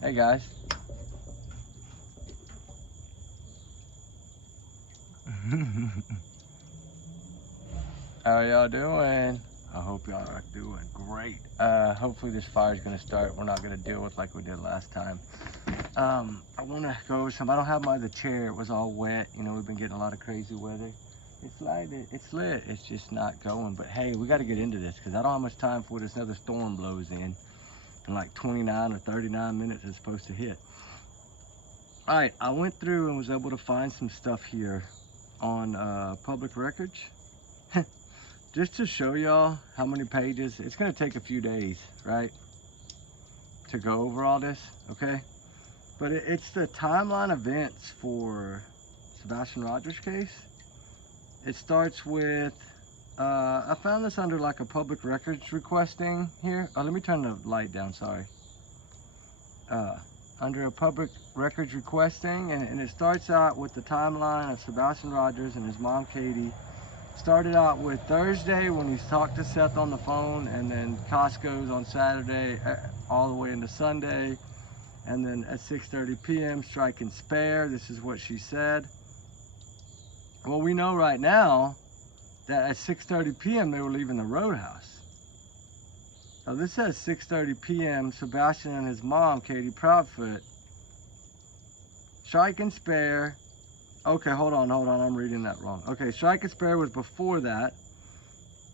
Hey guys. How are y'all doing? I hope y'all are doing great. Hopefully this fire is gonna start. We're not gonna deal with like we did last time. I wanna go over some. I don't have my other chair. It was all wet. You know, we've been getting a lot of crazy weather. It's lighted, it's lit. It's just not going. But hey, we got to get into this because I don't have much time for this. Another storm blows in like 29 or 39 minutes it's supposed to hit. All right, I went through and was able to find some stuff here on public records. Just to show y'all how many pages. It's going to take a few days, right, to go over all this, okay? But it's the timeline events for Sebastian Rogers case. It starts with, I found this under like a public records requesting here. Oh, let me turn the light down, sorry. Under a public records requesting, and it starts out with the timeline of Sebastian Rogers and his mom, Katie. Started out with Thursday when he talked to Seth on the phone, and then Costco's on Saturday all the way into Sunday. And then at 6:30 p.m., strike and spare. This is what she said. Well, we know right now that at 6:30 p.m. they were leaving the roadhouse. So this says 6:30 p.m. Sebastian and his mom, Katie Proudfoot, strike and spare. Okay, hold on, I'm reading that wrong. Okay, strike and spare was before that.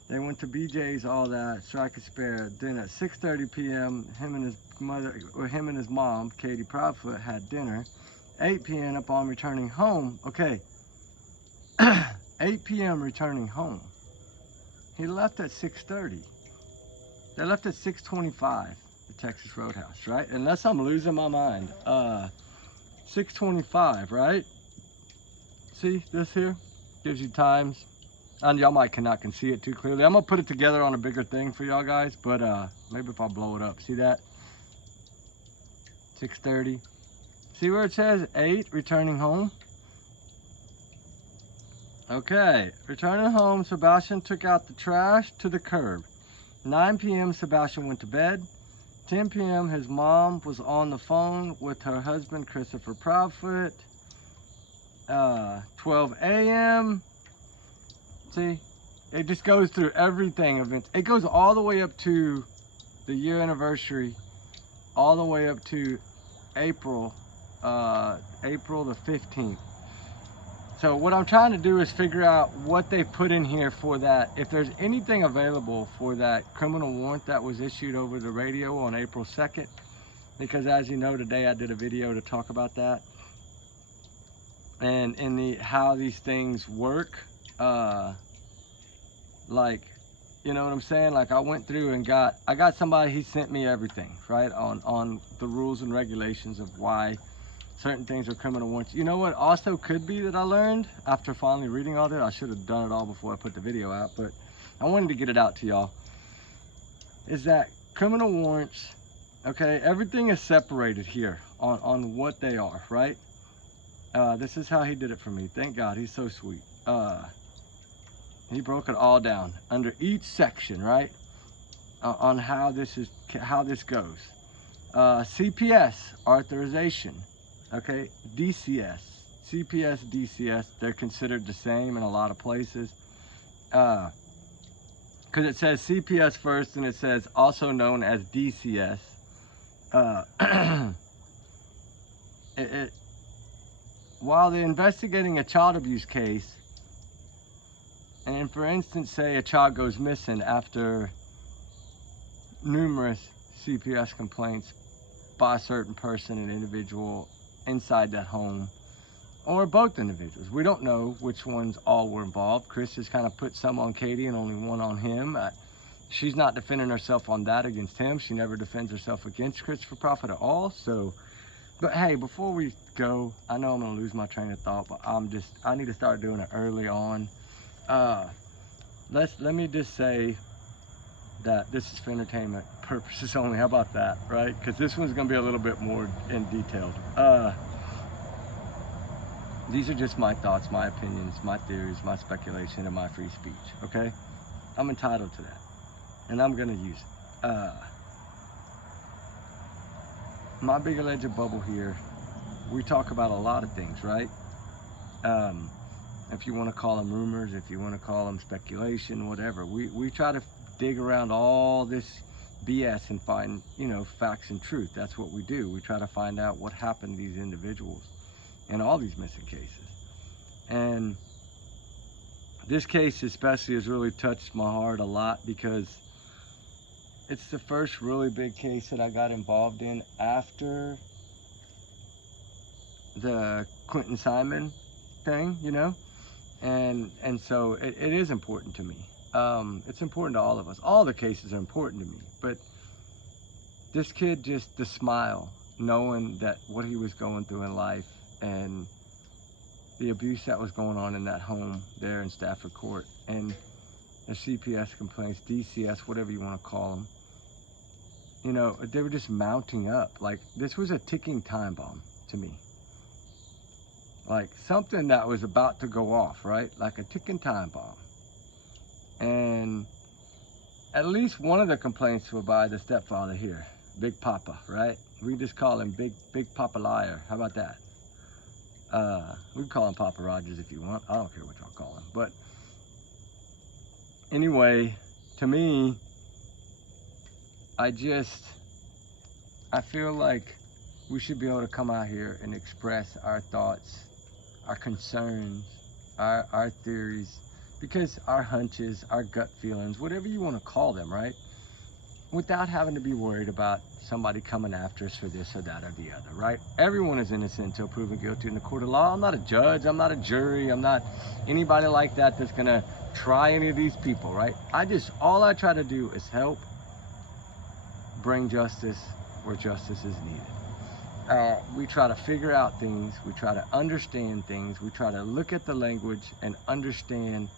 They went to BJ's, all that, strike and spare. Then at 6:30 p.m., him and his mom, Katie Proudfoot, had dinner. 8 p.m. upon returning home. Okay, 8 p.m. returning home. He left at 6:30. They left at 6:25, the Texas Roadhouse, right? Unless I'm losing my mind. 6:25, right? See this here? Gives you times. And y'all might cannot see it too clearly. I'm gonna put it together on a bigger thing for y'all guys, but maybe if I blow it up. See that? 6:30. See where it says 8 returning home? Okay, returning home, Sebastian took out the trash to the curb. 9 p.m. Sebastian went to bed. 10 p.m. his mom was on the phone with her husband Christopher Proudfoot. 12 a.m. See, it just goes through everything. It goes all the way up to the year anniversary, all the way up to April the 15th. So what I'm trying to do is figure out what they put in here for that, if there's anything available for that criminal warrant that was issued over the radio on April 2nd. Because as you know, today I did a video to talk about that. And in how these things work, like, you know what I'm saying? Like I went through and I got somebody, he sent me everything, right? On the rules and regulations of why certain things are criminal warrants. You know what also could be that I learned after finally reading all that? I should have done it all before I put the video out, but I wanted to get it out to y'all. Is that criminal warrants, okay, everything is separated here on what they are, right? This is how he did it for me. Thank God, he's so sweet. He broke it all down under each section, right? On how this goes. CPS authorization, okay? DCS, CPS, DCS, they're considered the same in a lot of places. Because it says CPS first, and it says also known as DCS. While they're investigating a child abuse case, and for instance, say a child goes missing after numerous CPS complaints by a certain person, an individual inside that home, or both individuals. We don't know which ones all were involved. Chris has kind of put some on Katie and only one on him. She's not defending herself on that against him. She never defends herself against Christopher Proudfoot at all. So, but hey, before we go, I know I'm gonna lose my train of thought, but I need to start doing it early on. Let me just say that this is for entertainment purposes only. How about that, right? Because this one's gonna be a little bit more in detailed. These are just my thoughts, my opinions, my theories, my speculation, and my free speech, okay? I'm entitled to that, and I'm gonna use it. my big alleged bubble here, we talk about a lot of things, right? If you want to call them rumors, if you want to call them speculation, whatever, we try to dig around all this BS and find, you know, facts and truth. That's what we do. We try to find out what happened to these individuals in all these missing cases. And this case especially has really touched my heart a lot because it's the first really big case that I got involved in after the Quentin Simon thing, you know? And so it is important to me. It's important to all of us. All the cases are important to me, but this kid, just the smile, knowing that what he was going through in life and the abuse that was going on in that home there in Stafford Court, and the CPS complaints, DCS, whatever you want to call them, you know, they were just mounting up. Like, this was a ticking time bomb to me. Like something that was about to go off, right? Like a ticking time bomb. And at least one of the complaints were by the stepfather here, Big Papa, right? We just call him Big Papa Liar. How about that? We can call him Papa Rogers if you want. I don't care what y'all call him. But anyway, to me, I feel like we should be able to come out here and express our thoughts, our concerns, our theories, because our hunches, our gut feelings, whatever you want to call them, right? Without having to be worried about somebody coming after us for this or that or the other, right? Everyone is innocent until proven guilty in the court of law. I'm not a judge, I'm not a jury, I'm not anybody like that that's gonna try any of these people, right? All I try to do is help bring justice where justice is needed. We try to figure out things, we try to understand things, we try to look at the language and understand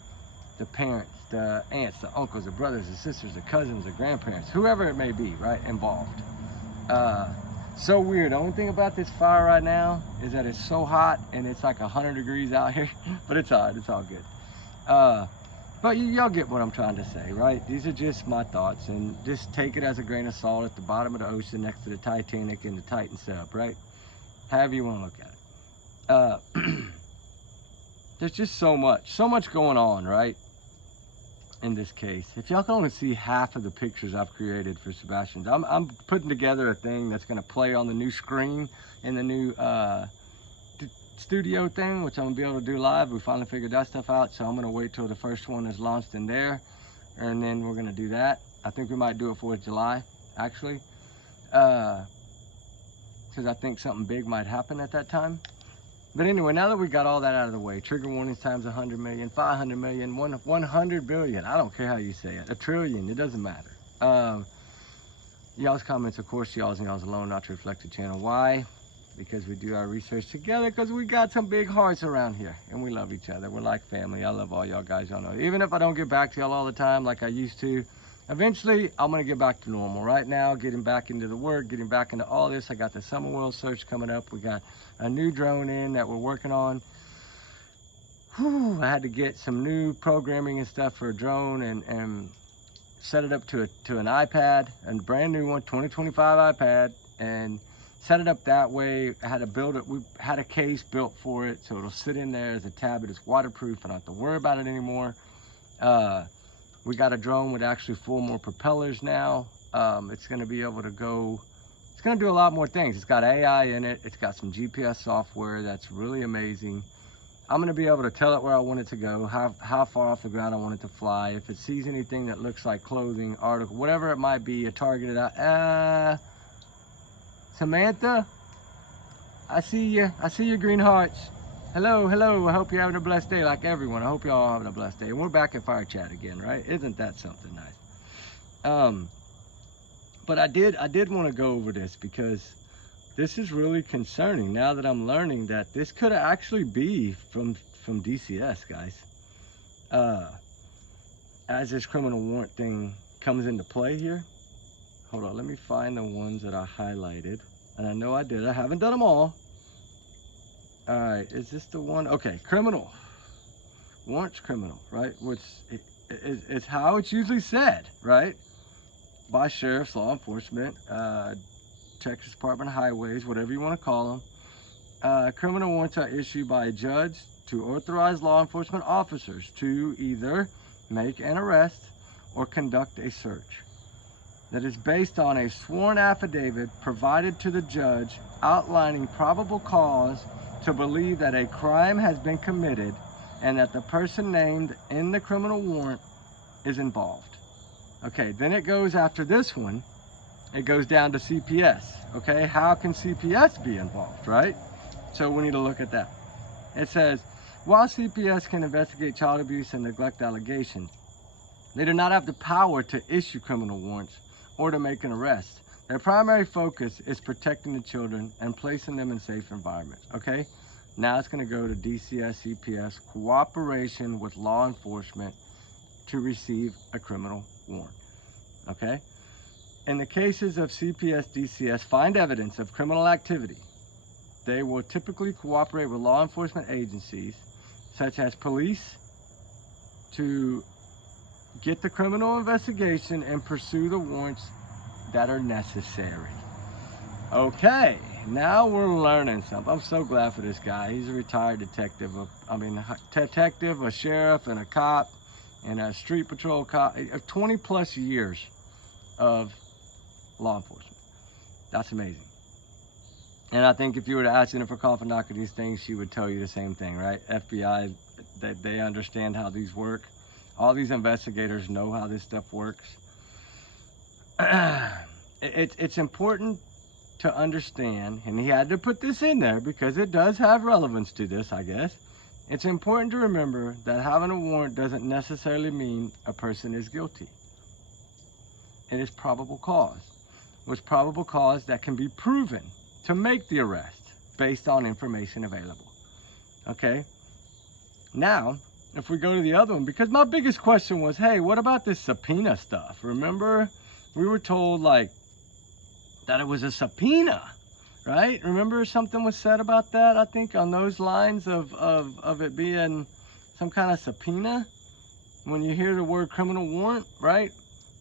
the parents, the aunts, the uncles, the brothers, the sisters, the cousins, the grandparents, whoever it may be, right, involved. So weird. The only thing about this fire right now is that it's so hot and it's like 100 degrees out here, but it's all right, it's all good. But y'all get what I'm trying to say, right? These are just my thoughts, and just take it as a grain of salt at the bottom of the ocean next to the Titanic and the Titan sub, right? However you want to look at it. There's just so much going on, right? In this case, if y'all can only see half of the pictures I've created for Sebastian's, I'm putting together a thing that's going to play on the new screen in the new studio thing, which I'm gonna be able to do live. We finally figured that stuff out, so I'm gonna wait till the first one is launched in there, and then we're gonna do that. I think we might do it 4th of July, actually, because I think something big might happen at that time. But anyway, now that we got all that out of the way, trigger warnings times 100 million, 500 million, 100 billion, I don't care how you say it, a trillion, it doesn't matter. Y'all's comments, of course, y'all's and y'all's alone, not to reflect the channel. Why? Because we do our research together, because we got some big hearts around here, and we love each other. We're like family. I love all y'all guys, y'all know. Even if I don't get back to y'all all the time like I used to, eventually I'm gonna get back to normal. Right now, getting back into the work, getting back into all this. I got the summer well search coming up. We got a new drone in that we're working on. Whew, I had to get some new programming and stuff for a drone and set it up to an iPad, a brand new one, 2025 iPad, and set it up that way. I had to build it. We had a case built for it, so it'll sit in there as a tablet. It's waterproof. I don't have to worry about it anymore. We got a drone with actually 4 more propellers now. It's going to be able to go. It's going to do a lot more things. It's got AI in it. It's got some GPS software that's really amazing. I'm going to be able to tell it where I want it to go, how far off the ground I want it to fly. If it sees anything that looks like clothing, article, whatever it might be, a targeted out. Samantha, I see you. I see your green hearts. Hello, hello. I hope you're having a blessed day, like everyone. I hope y'all are having a blessed day. And we're back in Fire Chat again, right? Isn't that something nice? But I did want to go over this because this is really concerning now that I'm learning that this could actually be from DCS, guys. As this criminal warrant thing comes into play here. Hold on, let me find the ones that I highlighted. And I know I did. I haven't done them all. All right, is this the one? Okay, criminal. Warrants criminal, right? Which it's how it's usually said, right? By sheriffs, law enforcement, Texas Department of Highways, whatever you want to call them. Criminal warrants are issued by a judge to authorize law enforcement officers to either make an arrest or conduct a search that is based on a sworn affidavit provided to the judge outlining probable cause to believe that a crime has been committed and that the person named in the criminal warrant is involved. Okay, then it goes after this one, it goes down to CPS. Okay, how can CPS be involved, right? So we need to look at that. It says, while CPS can investigate child abuse and neglect allegations, they do not have the power to issue criminal warrants or to make an arrest. Their primary focus is protecting the children and placing them in safe environments. Okay, now it's going to go to DCS, CPS, cooperation with law enforcement to receive a criminal warrant. Okay, in the cases of CPS, DCS find evidence of criminal activity, they will typically cooperate with law enforcement agencies such as police to get the criminal investigation and pursue the warrants that are necessary. Okay, now we're learning something. I'm so glad for this guy. He's a retired detective. Detective, a sheriff, and a cop, and a street patrol cop. 20 plus years of law enforcement. That's amazing. And I think if you were to ask Jennifer Coffin-Docker these things, she would tell you the same thing, right? FBI, they understand how these work. All these investigators know how this stuff works. It's important to understand, and he had to put this in there because it does have relevance to this, I guess. It's important to remember that having a warrant doesn't necessarily mean a person is guilty. It is probable cause. With probable cause that can be proven to make the arrest based on information available. Okay? Now, if we go to the other one, because my biggest question was, hey, what about this subpoena stuff? Remember, we were told like that it was a subpoena, right? Remember something was said about that, I think, on those lines of it being some kind of subpoena? When you hear the word criminal warrant, right?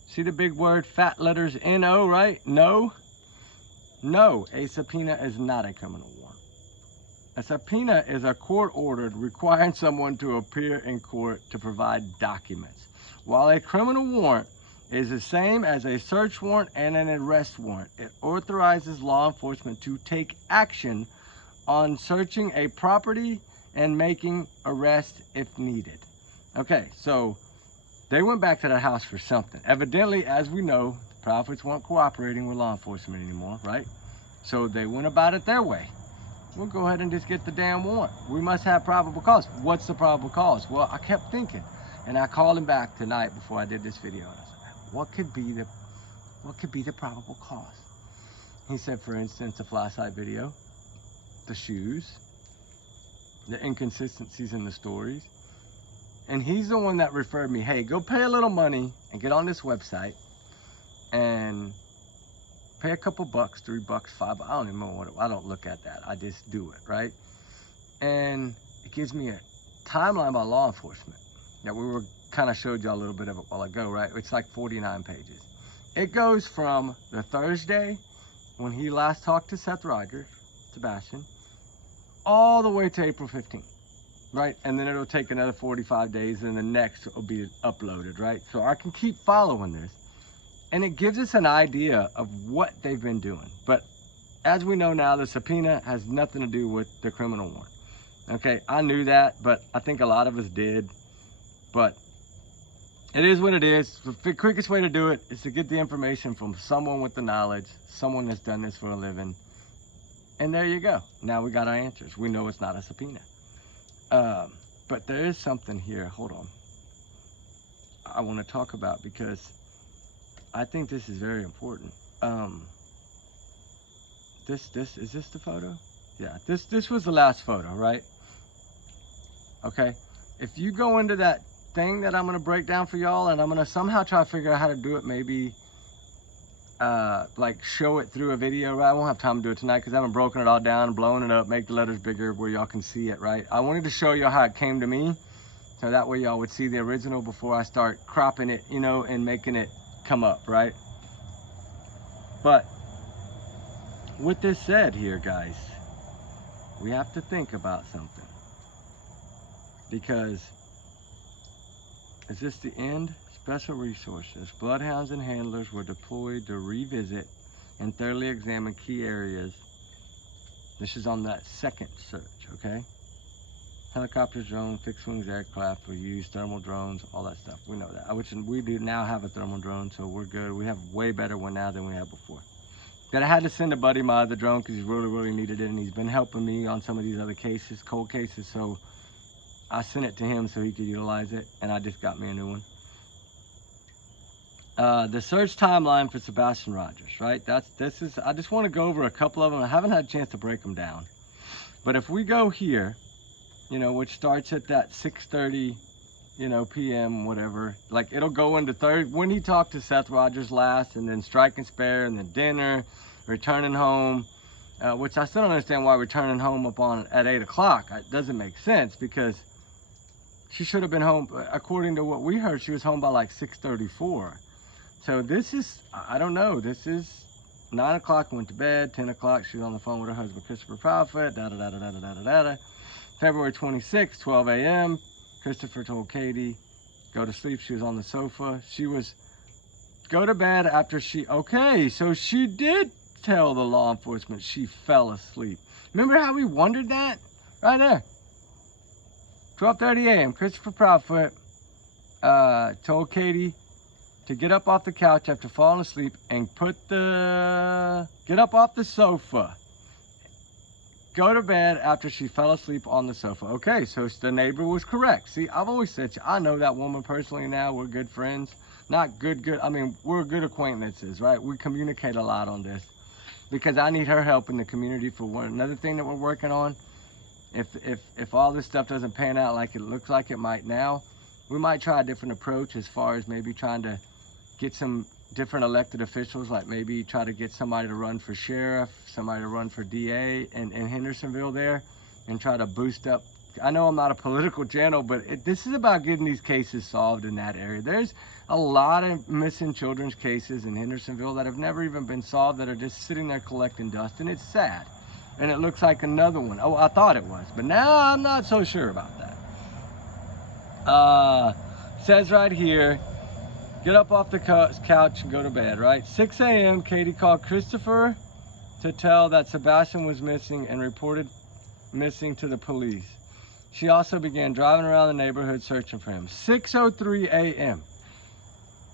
See the big word, fat letters N-O, right? No. No, a subpoena is not a criminal warrant. A subpoena is a court order requiring someone to appear in court to provide documents, while a criminal warrant is the same as a search warrant and an arrest warrant. It authorizes law enforcement to take action on searching a property and making arrests if needed. Okay, so they went back to that house for something. Evidently, as we know, the Proudfoots weren't cooperating with law enforcement anymore, right? So they went about it their way. We'll go ahead and just get the damn warrant. We must have probable cause. What's the probable cause? Well, I kept thinking, and I called him back tonight before I did this video. And I said, what could be the probable cause? He said, for instance, the fly site video, the shoes, the inconsistencies in the stories. And he's the one that referred me, hey, go pay a little money and get on this website and pay a couple bucks, $3, $5, I don't even know what, I don't look at that. I just do it, right? And it gives me a timeline by law enforcement that we were kind of showed you a little bit of it while ago, right? It's like 49 pages. It goes from the Thursday when he last talked to Seth Rogers, Sebastian, all the way to April 15th. Right, and then it'll take another 45 days and the next will be uploaded, right? So I can keep following this, and it gives us an idea of what they've been doing. But as we know now, the subpoena has nothing to do with the criminal warrant. Okay, I knew that, but I think a lot of us did. But it is what it is. The quickest way to do it is to get the information from someone with the knowledge, someone that's done this for a living. And there you go. Now we got our answers. We know it's not a subpoena. But there is something here, hold on, I want to talk about, because I think this is very important. Is this the photo? Yeah, this was the last photo, right? Okay, if you go into that thing that I'm going to break down for y'all, and I'm going to somehow try to figure out how to do it, maybe like show it through a video, right? I won't have time to do it tonight because I haven't broken it all down and blown it up, make the letters bigger where y'all can see it, right? I wanted to show y'all how it came to me, so that way y'all would see the original before I start cropping it, you know, and making it come up, right? But with this said here, guys, we have to think about something. Because, is this the end? Special resources. Bloodhounds and handlers were deployed to revisit and thoroughly examine key areas. This is on that second search, okay? Helicopters, drones, fixed wings aircraft were used, thermal drones, all that stuff. We know that. Which we do now have a thermal drone, so we're good. We have a way better one now than we had before. But I had to send a buddy my other drone because he really needed it, and he's been helping me on some of these other cases, cold cases, so I sent it to him so he could utilize it, and I just got me a new one. The search timeline for Sebastian Rogers, right? I just want to go over a couple of them. I haven't had a chance to break them down. But if we go here, you know, which starts at that 6:30, you know, p.m., whatever. Like, it'll go into when he talked to Seth Rogers last, and then strike and spare, and then dinner, returning home, which I still don't understand why returning home at 8 o'clock. It doesn't make sense, because she should have been home, according to what we heard, she was home by like 6:34. So this is, I don't know, this is 9 o'clock, went to bed, 10 o'clock, she was on the phone with her husband, Christopher Proudfoot, February 26, 12 a.m., Christopher told Katie, go to sleep. She was on the sofa. Go to bed after okay, so she did tell the law enforcement she fell asleep. Remember how we wondered that? Right there. 12:30 a.m., Christopher Proudfoot told Katie to get up off the couch after falling asleep and get up off the sofa. Go to bed after she fell asleep on the sofa. Okay, so the neighbor was correct. See, I've always said, I know that woman personally now. We're good friends. Not good, I mean, we're good acquaintances, right? We communicate a lot on this because I need her help in the community for one. Another thing that we're working on, if all this stuff doesn't pan out like it looks like it might now, we might try a different approach as far as maybe trying to get some different elected officials, like maybe try to get somebody to run for sheriff, somebody to run for DA in Hendersonville there, and try to boost up. I know I'm not a political channel, but this is about getting these cases solved in that area. There's a lot of missing children's cases in Hendersonville that have never even been solved, that are just sitting there collecting dust, and it's sad. And it looks like another one. Oh, I thought it was, but now I'm not so sure about that. Says right here, get up off the couch and go to bed, right? 6 a.m., Katie called Christopher to tell that Sebastian was missing and reported missing to the police. She also began driving around the neighborhood searching for him. 6:03 a.m.,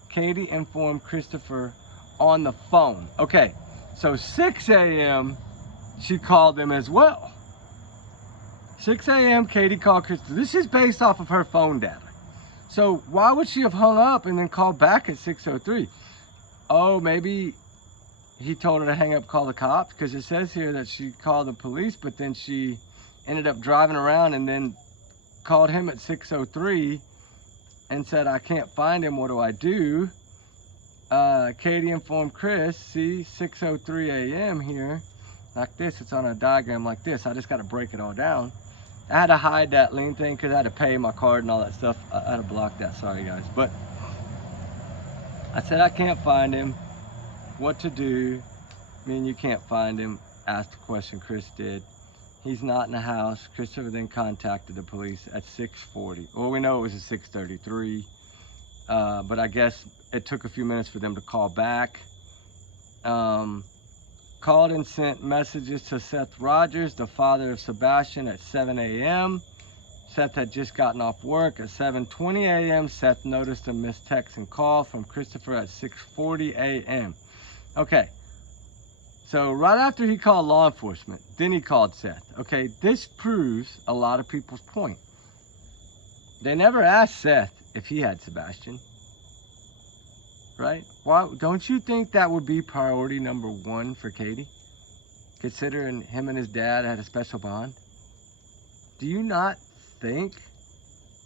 Katie informed Christopher on the phone. Okay, so 6 a.m., she called him as well. 6 a.m., Katie called Christopher. This is based off of her phone data. So why would she have hung up and then called back at 6:03? Oh, maybe he told her to hang up, call the cops, because it says here that she called the police, but then she ended up driving around and then called him at 6:03 and said, I can't find him, what do I do? Katie informed Chris, see, 6:03 a.m. here, like this, it's on a diagram like this. I just got to break it all down. I had to hide that lien thing because I had to pay my card and all that stuff. I had to block that, sorry guys. But I said I can't find him, what to do? I mean, you can't find him. Asked the question, Chris did. He's not in the house. Christopher then contacted the police at 6:40. Well, we know it was at 6:33, but I guess it took a few minutes for them to call back. Called and sent messages to Seth Rogers, the father of Sebastian, at 7 a.m. Seth had just gotten off work. At 7:20 a.m., Seth noticed a missed text and call from Christopher at 6:40 a.m. Okay, so right after he called law enforcement, then he called Seth. Okay, this proves a lot of people's point. They never asked Seth if he had Sebastian. Right? Why don't you think that would be priority number one for Katie, considering him and his dad had a special bond? Do you not think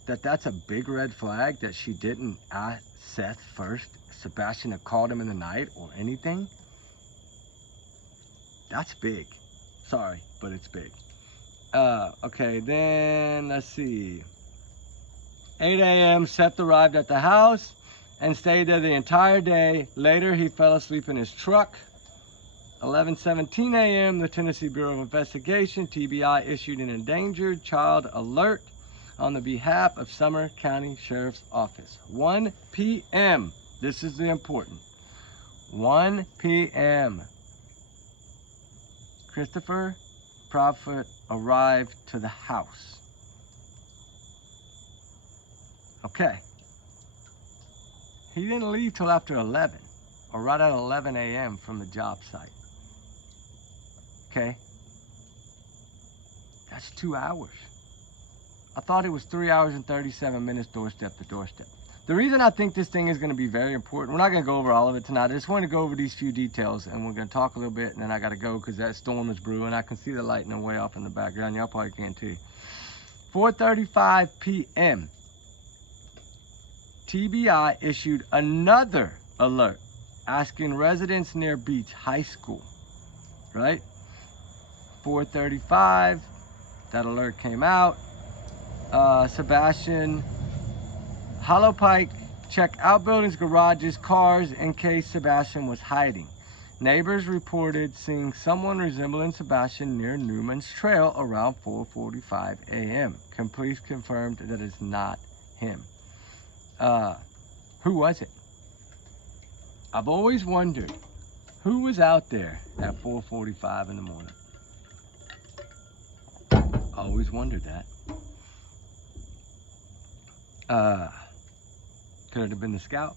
that that's a big red flag that she didn't ask Seth first? Sebastian had called him in the night or anything? That's big. Sorry, but it's big. Okay, then let's see. 8 a.m. Seth arrived at the house and stayed there the entire day. Later, he fell asleep in his truck. 11:17 a.m., the Tennessee Bureau of Investigation, TBI, issued an endangered child alert on the behalf of Sumner County Sheriff's Office. 1 p.m. This is the important. 1 p.m. Christopher Proudfoot arrived to the house. Okay. He didn't leave till after 11, or right at 11 a.m. from the job site. Okay. That's 2 hours. I thought it was 3 hours and 37 minutes doorstep to doorstep. The reason I think this thing is going to be very important, we're not going to go over all of it tonight. I just want to go over these few details, and we're going to talk a little bit, and then I got to go because that storm is brewing. I can see the lightning way off in the background. Y'all probably can too. 4:35 p.m. TBI issued another alert asking residents near Beach High School, right? 4:35, that alert came out. Sebastian, Hollow Pike, check outbuildings, garages, cars in case Sebastian was hiding. Neighbors reported seeing someone resembling Sebastian near Newman's Trail around 4:45 a.m. Police confirmed that it's not him. Who was it? I've always wondered who was out there at 4:45 in the morning. Always wondered that. Could it have been the scout?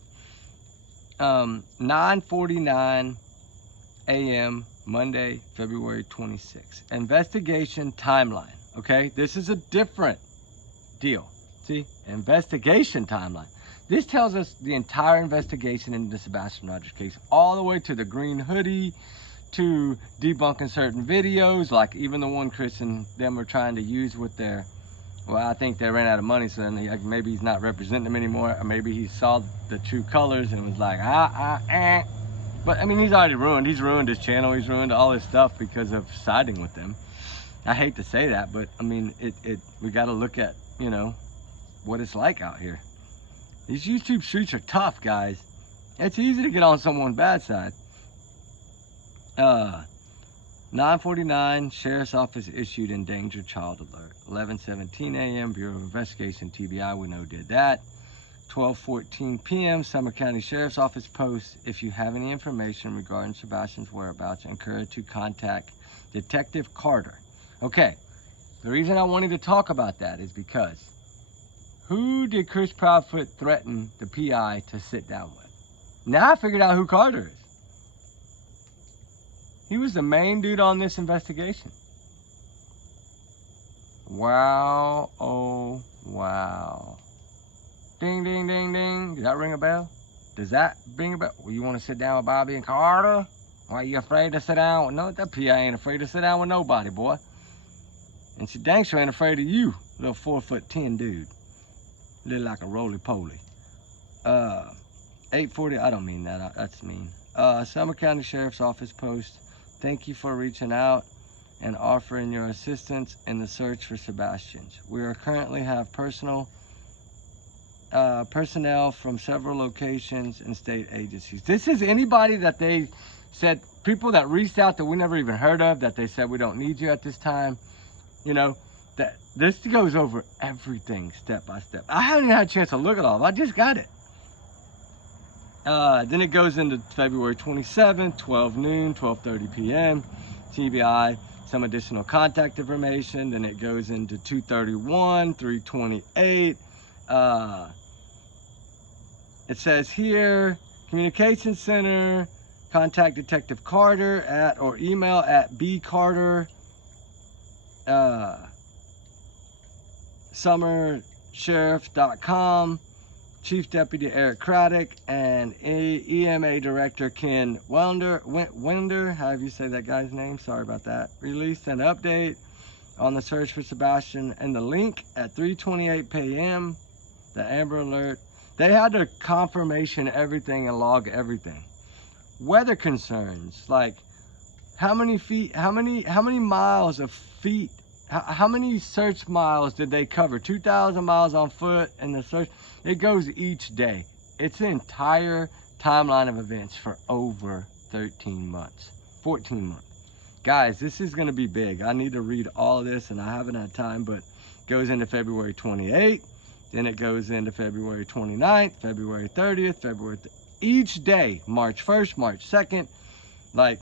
9:49 a.m. Monday, February 26th. Investigation timeline. Okay, this is a different deal. See, investigation timeline. This tells us the entire investigation into the Sebastian Rogers case, all the way to the green hoodie, to debunking certain videos, like even the one Chris and them were trying to use with their, well, I think they ran out of money, so then maybe he's not representing them anymore, or maybe he saw the true colors and was like, But I mean, he's already ruined. He's ruined his channel. He's ruined all his stuff because of siding with them. I hate to say that, but I mean, we got to look at, you know, what it's like out here. These YouTube streets are tough, guys. It's easy to get on someone's bad side. 9:49, Sheriff's Office issued endangered child alert. 11:17 a.m., Bureau of Investigation, TBI, we know did that. 12:14 p.m., Sumner County Sheriff's Office posts, if you have any information regarding Sebastian's whereabouts, encourage to contact Detective Carter. Okay, the reason I wanted to talk about that is because who did Chris Proudfoot threaten the PI to sit down with? Now I figured out who Carter is. He was the main dude on this investigation. Wow, oh, wow. Ding, ding, ding, ding. Does that ring a bell? Does that ring a bell? Well, you want to sit down with Bobby and Carter? Why are you afraid to sit down with, no, that PI ain't afraid to sit down with nobody, boy. And she dang sure ain't afraid of you, little 4'10" dude. Little like a roly-poly. 8:40, I don't mean that, that's mean. Sumner County Sheriff's Office post, thank you for reaching out and offering your assistance in the search for Sebastian's. We are currently have personnel from several locations and state agencies. This is anybody that they said, people that reached out that we never even heard of, that they said we don't need you at this time. You know, that this goes over everything step by step. I haven't even had a chance to look at all of it. I just got it. Then it goes into February 27th, 12 noon, 12:30 p.m. TBI, some additional contact information. Then it goes into 2:31, 3:28. It says here, Communication Center, contact Detective Carter at, or email at bcarter, summersheriff.com, Chief Deputy Eric Craddock, and EMA Director Ken Winder, however you say that guy's name, sorry about that, released an update on the search for Sebastian, and the link at 3:28 p.m., the Amber Alert. They had to confirmation everything and log everything. Weather concerns, like how many feet, how many miles of feet, how many search miles did they cover? 2,000 miles on foot, and the search, it goes each day. It's the entire timeline of events for over 13 months. 14 month. Guys, this is gonna be big. I need to read all of this and I haven't had time, but it goes into February 28th, then it goes into February 29th, February 30th, each day, March 1st, March 2nd, like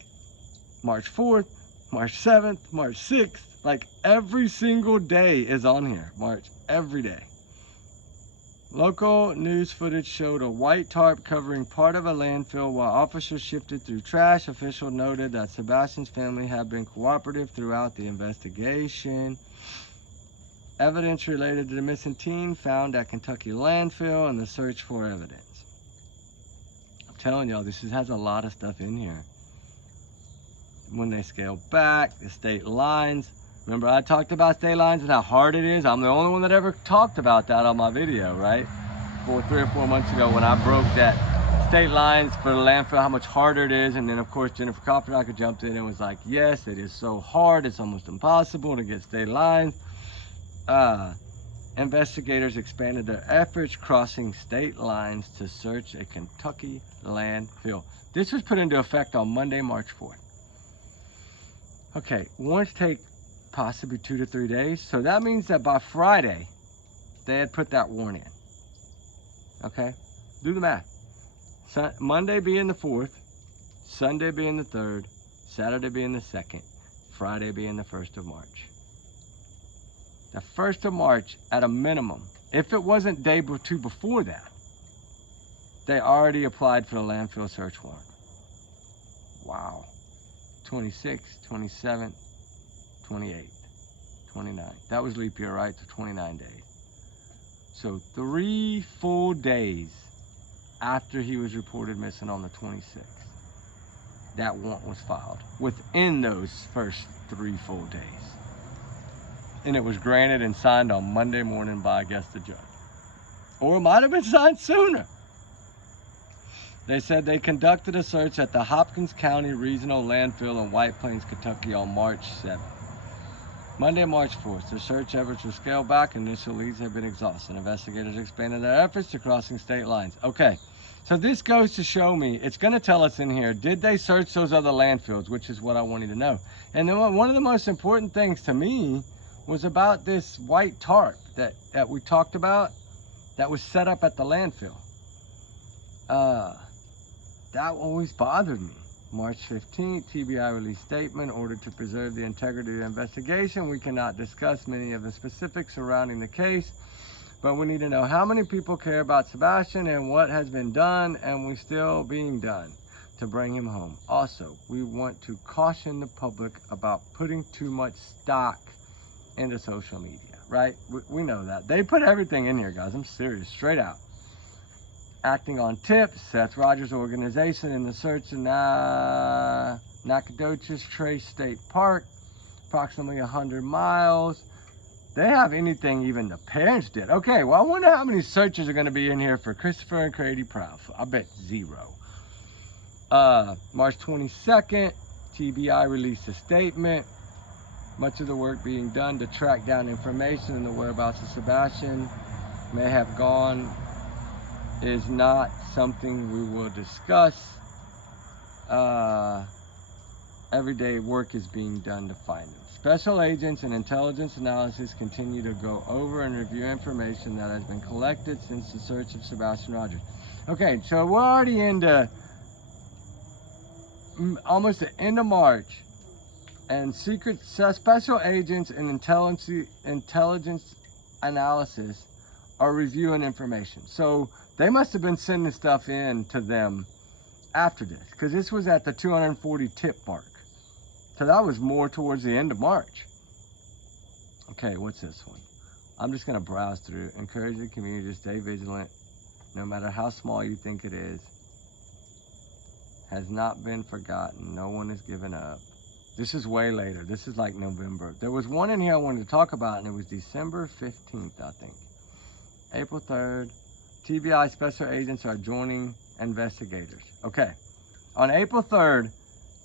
March 4th, March 7th, March 6th, like every single day is on here, March, every day. Local news footage showed a white tarp covering part of a landfill while officers shifted through trash. Officials noted that Sebastian's family had been cooperative throughout the investigation. Evidence related to the missing teen found at Kentucky landfill and the search for evidence. I'm telling y'all, this has a lot of stuff in here. When they scale back, the state lines. Remember I talked about state lines and how hard it is? I'm the only one that ever talked about that on my video, right? 3 or 4 months ago when I broke that state lines for the landfill, how much harder it is. And then of course, Jennifer Koppelaka jumped in and was like, yes, it is so hard. It's almost impossible to get state lines. Investigators expanded their efforts crossing state lines to search a Kentucky landfill. This was put into effect on Monday, March 4th. Okay, warrants take possibly 2 to 3 days. So that means that by Friday, they had put that warrant in. Okay, do the math. Monday being the 4th, Sunday being the 3rd, Saturday being the 2nd, Friday being the 1st of March. The 1st of March at a minimum. If it wasn't day or two before that, they already applied for the landfill search warrant. Wow. 26th, 27th, 28th, 29th. That was leap year, right? So 29 days. So 3 full days after he was reported missing on the 26th, that warrant was filed within those first 3 full days. And it was granted and signed on Monday morning by, I guess, the judge. Or it might have been signed sooner. They said they conducted a search at the Hopkins County Regional Landfill in White Plains, Kentucky on March 7th. Monday, March 4th, the search efforts were scaled back. Initial leads had been exhausted. Investigators expanded their efforts to crossing state lines. Okay, so this goes to show me, it's going to tell us in here, did they search those other landfills, which is what I wanted to know. And then one of the most important things to me was about this white tarp that we talked about that was set up at the landfill. That always bothered me. March 15th, TBI released statement, ordered to preserve the integrity of the investigation. We cannot discuss many of the specifics surrounding the case, but we need to know how many people care about Sebastian and what has been done and what's still being done to bring him home. Also, we want to caution the public about putting too much stock into social media, right? We know that. They put everything in here, guys. I'm serious, straight out. Acting on tips, Seth Rogers' organization in the search in Nacogdoches Trace State Park, approximately 100 miles. They have anything even the parents did. Okay, well, I wonder how many searches are going to be in here for Christopher and Grady Proudfoot. I bet 0. March 22nd, TBI released a statement. Much of the work being done to track down information in the whereabouts of Sebastian may have gone is not something we will discuss. Everyday work is being done to find him. Special agents and intelligence analysis continue to go over and review information that has been collected since the search of Sebastian Rogers. Okay, so we're already into almost the end of March, and special agents and intelligence analysis are reviewing information. So they must have been sending stuff in to them after this, because this was at the 240 tip mark. So that was more towards the end of March. Okay, what's this one? I'm just going to browse through. Encourage the community to stay vigilant, no matter how small you think it is. Has not been forgotten. No one has given up. This is way later. This is like November. There was one in here I wanted to talk about, and it was December 15th, I think. April 3rd. TBI special agents are joining investigators. Okay. On April 3rd,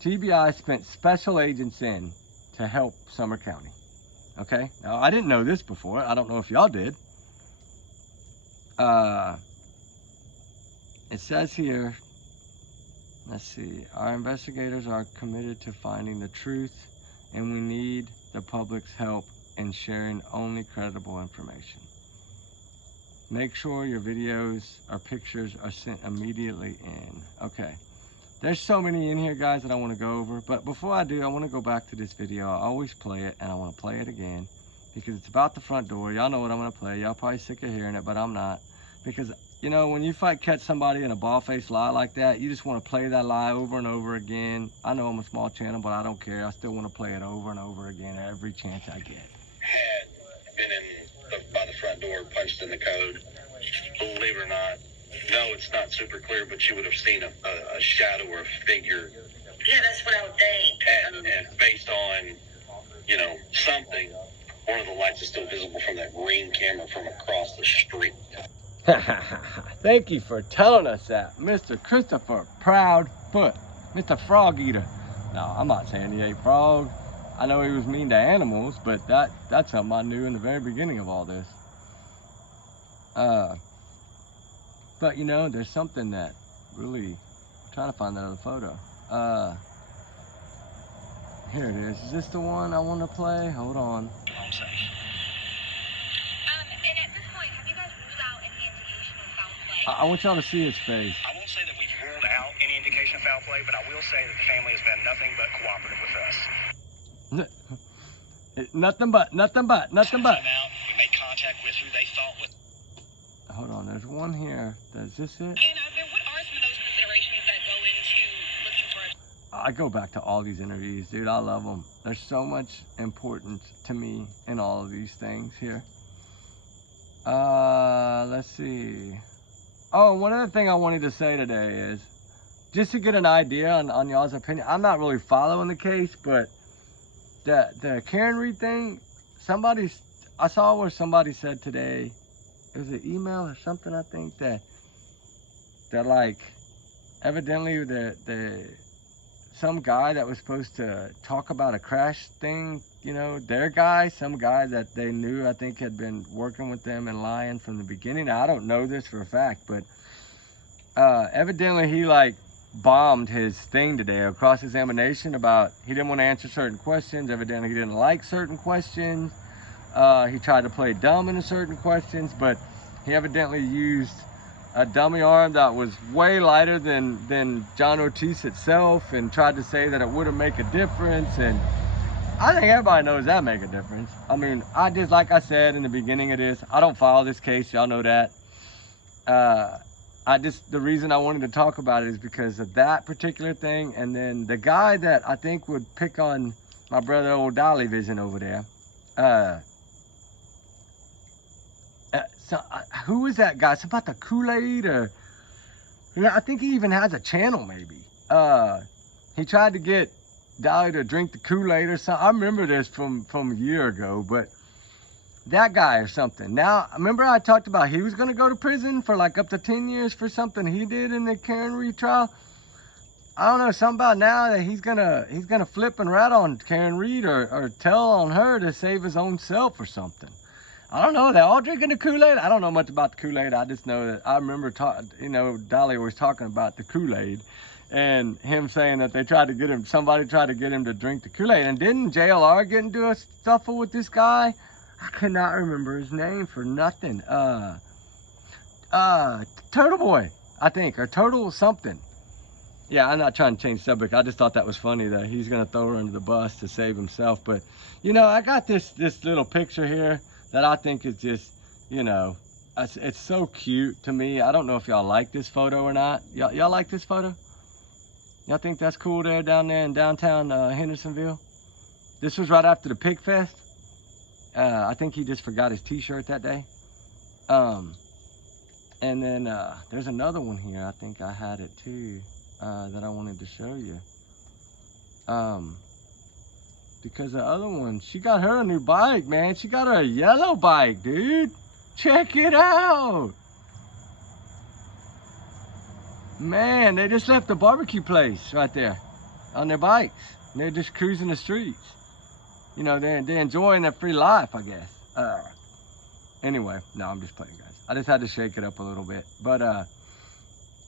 TBI spent special agents in to help Summer County. Okay. Now, I didn't know this before. I don't know if y'all did. It says here, Let's see. Our investigators are committed to finding the truth, and we need the public's help in sharing only credible information. Make sure your videos or pictures are sent immediately in. Okay. There's so many in here, guys, that I want to go over. But before I do, I want to go back to this video. I always play it, and I want to play it again because it's about the front door. Y'all know what I'm going to play. Y'all probably sick of hearing it, but I'm not. Because, you know, when you catch somebody in a bald-faced lie like that, you just want to play that lie over and over again. I know I'm a small channel, but I don't care. I still want to play it over and over again every chance I get. Had been by the front door, punched in the code. Believe it or not, no, it's not super clear, but you would have seen a shadow or a figure. Yeah, that's what I would think. And based on, you know, something, one of the lights is still visible from that green camera from across the street. Thank you for telling us that, Mr. Christopher Proudfoot, Mr. Frog Eater. No, I'm not saying he ate frog. I know he was mean to animals, but that's something I knew in the very beginning of all this. But you know, there's something that really, I'm trying to find that other photo. Here it is. Is this the one I want to play? Hold on. And at this point, have you guys ruled out any indication of foul play? I want y'all to see his face. I won't say that we've ruled out any indication of foul play, but I will say that the family has been nothing but cooperative with us. Nothing but. Came out, we made contact with who they thought was. Hold on, there's one here. Is this it? And what are some of those considerations that go into looking for I go back to all these interviews, dude. I love them. There's so much importance to me in all of these things here. Let's see. Oh, one other thing I wanted to say today is, just to get an idea on y'all's opinion, I'm not really following the case, but the Karen Reed thing, I saw where somebody said today, it was an email or something, I think, that like, evidently some guy that was supposed to talk about a crash thing, you know, their guy, some guy that they knew, I think, had been working with them and lying from the beginning. Now, I don't know this for a fact, but evidently he like bombed his thing today, a cross-examination about he didn't want to answer certain questions. Evidently he didn't like certain questions. He tried to play dumb in certain questions, but he evidently used a dummy arm that was way lighter than John Ortiz itself, and tried to say that it wouldn't make a difference. And I think everybody knows that make a difference. I mean, I just, like I said in the beginning of this, I don't follow this case, y'all know that. The reason I wanted to talk about it is because of that particular thing, and then the guy that I think would pick on my brother old Dolly Vision over there. Who is that guy? It's about the Kool-Aid, or yeah, I think he even has a channel maybe. He tried to get Dolly to drink the Kool-Aid or something. I remember this from a year ago, but that guy or something. Now, remember I talked about he was gonna go to prison for like up to 10 years for something he did in the Karen Reed trial. I don't know, something about now that he's gonna flip and rat on Karen Reed or tell on her to save his own self or something. I don't know, they're all drinking the Kool-Aid. I don't know much about the Kool-Aid. I just know that I remember, you know, Dolly was talking about the Kool-Aid and him saying that somebody tried to get him to drink the Kool-Aid. And didn't JLR get into a scuffle with this guy? I cannot remember his name for nothing. Turtle Boy, I think, or Turtle something. Yeah, I'm not trying to change the subject. I just thought that was funny that he's gonna throw her under the bus to save himself. But, you know, I got this little picture here that I think is just, you know, it's so cute to me. I don't know if y'all like this photo or not. Y'all like this photo? Y'all think that's cool there down there in downtown Hendersonville? This was right after the Pig Fest. I think he just forgot his t-shirt that day. And then there's another one here. I think I had it too, that I wanted to show you. Because the other one, she got her a new bike, man. She got her a yellow bike, dude. Check it out. Man, they just left the barbecue place right there on their bikes. They're just cruising the streets. You know, they're enjoying their free life, I guess. Anyway, no, I'm just playing, guys. I just had to shake it up a little bit. But,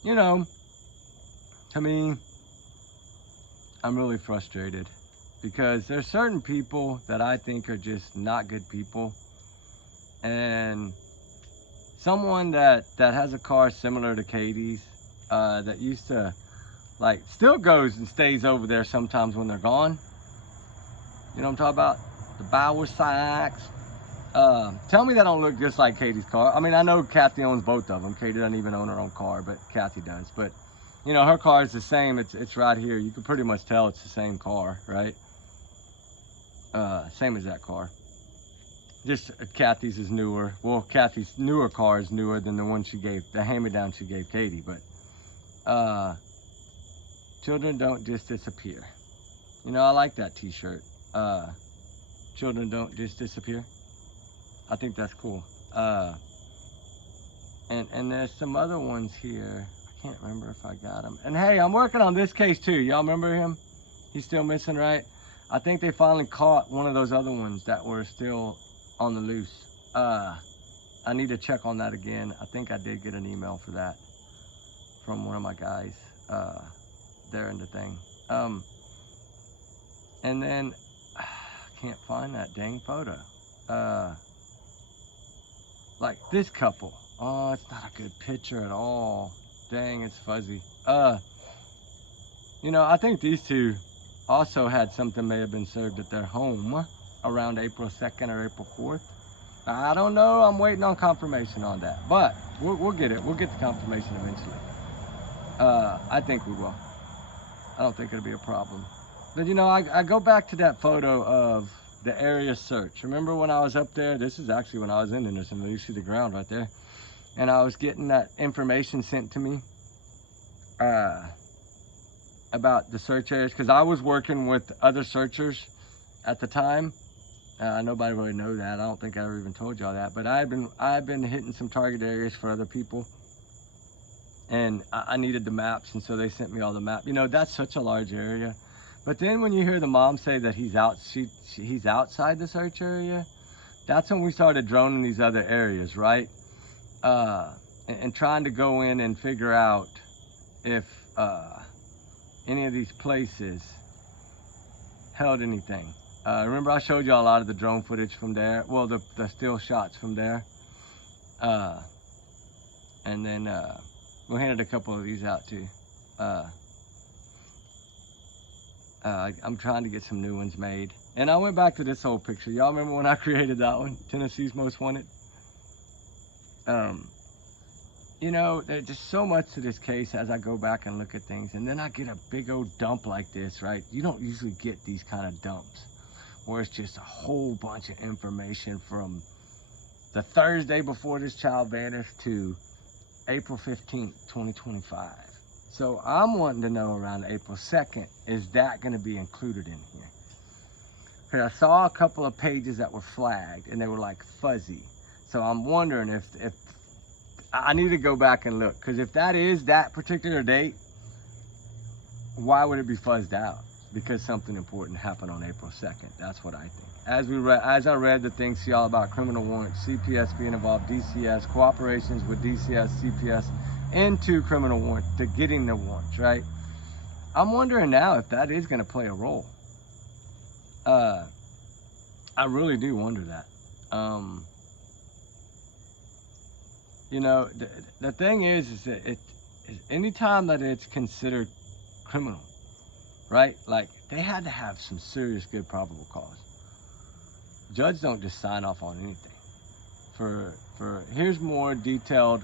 you know, to me, I'm really frustrated because there's certain people that I think are just not good people. And someone that has a car similar to Katie's, that used to, like, still goes and stays over there sometimes when they're gone. You know what I'm talking about? The Bauer Sykes. Tell me that don't look just like Katie's car. I mean, I know Kathy owns both of them. Katie doesn't even own her own car, but Kathy does. But, you know, her car is the same. It's right here. You can pretty much tell it's the same car, right? Same as that car. Just Kathy's is newer. Well, Kathy's newer car is newer than the one she gave, the hand-me-down she gave Katie. But children don't just disappear. You know, I like that t-shirt. Children don't just disappear. I think that's cool. And there's some other ones here. I can't remember if I got them. And hey, I'm working on this case too. Y'all remember him? He's still missing, right? I think they finally caught one of those other ones that were still on the loose. I need to check on that again. I think I did get an email for that from one of my guys there in the thing. And then I can't find that dang photo. Like this couple. Oh, it's not a good picture at all. Dang, it's fuzzy. You know, I think these two also had something may have been served at their home around April 2nd or April 4th. I don't know. I'm waiting on confirmation on that. But we'll get it. We'll get the confirmation eventually. I think we will. I don't think it'll be a problem. But, you know, I go back to that photo of the area search. Remember when I was up there? This is actually when I was in Henderson. You see the ground right there. And I was getting that information sent to me about the search areas, because I was working with other searchers at the time. Nobody really knows that. I don't think I ever even told y'all that. But I've been hitting some target areas for other people. And I needed the maps, and so they sent me all the maps. You know, that's such a large area. But then when you hear the mom say that he's outside the search area, that's when we started droning these other areas, right? And trying to go in and figure out if any of these places held anything. Remember I showed you a lot of the drone footage from there? Well, the still shots from there. And then we handed a couple of these out too. I'm trying to get some new ones made. And I went back to this old picture. Y'all remember when I created that one? Tennessee's Most Wanted? You know, there's just so much to this case as I go back and look at things. And then I get a big old dump like this, right? You don't usually get these kind of dumps where it's just a whole bunch of information from the Thursday before this child vanished to April 15th, 2025. So I'm wanting to know around April 2nd, is that going to be included in here? Because I saw a couple of pages that were flagged and they were like fuzzy. So I'm wondering if I need to go back and look, because if that is that particular date, why would it be fuzzed out? Because something important happened on April 2nd. That's what I think. As I read the things to y'all about criminal warrants, CPS being involved, DCS, cooperations with DCS, CPS, into criminal warrant, to getting the warrants, right? I'm wondering now if that is going to play a role. I really do wonder that. You know, the thing is that anytime that it's considered criminal, right? Like, they had to have some serious good probable cause. Judges don't just sign off on anything. Here's more detailed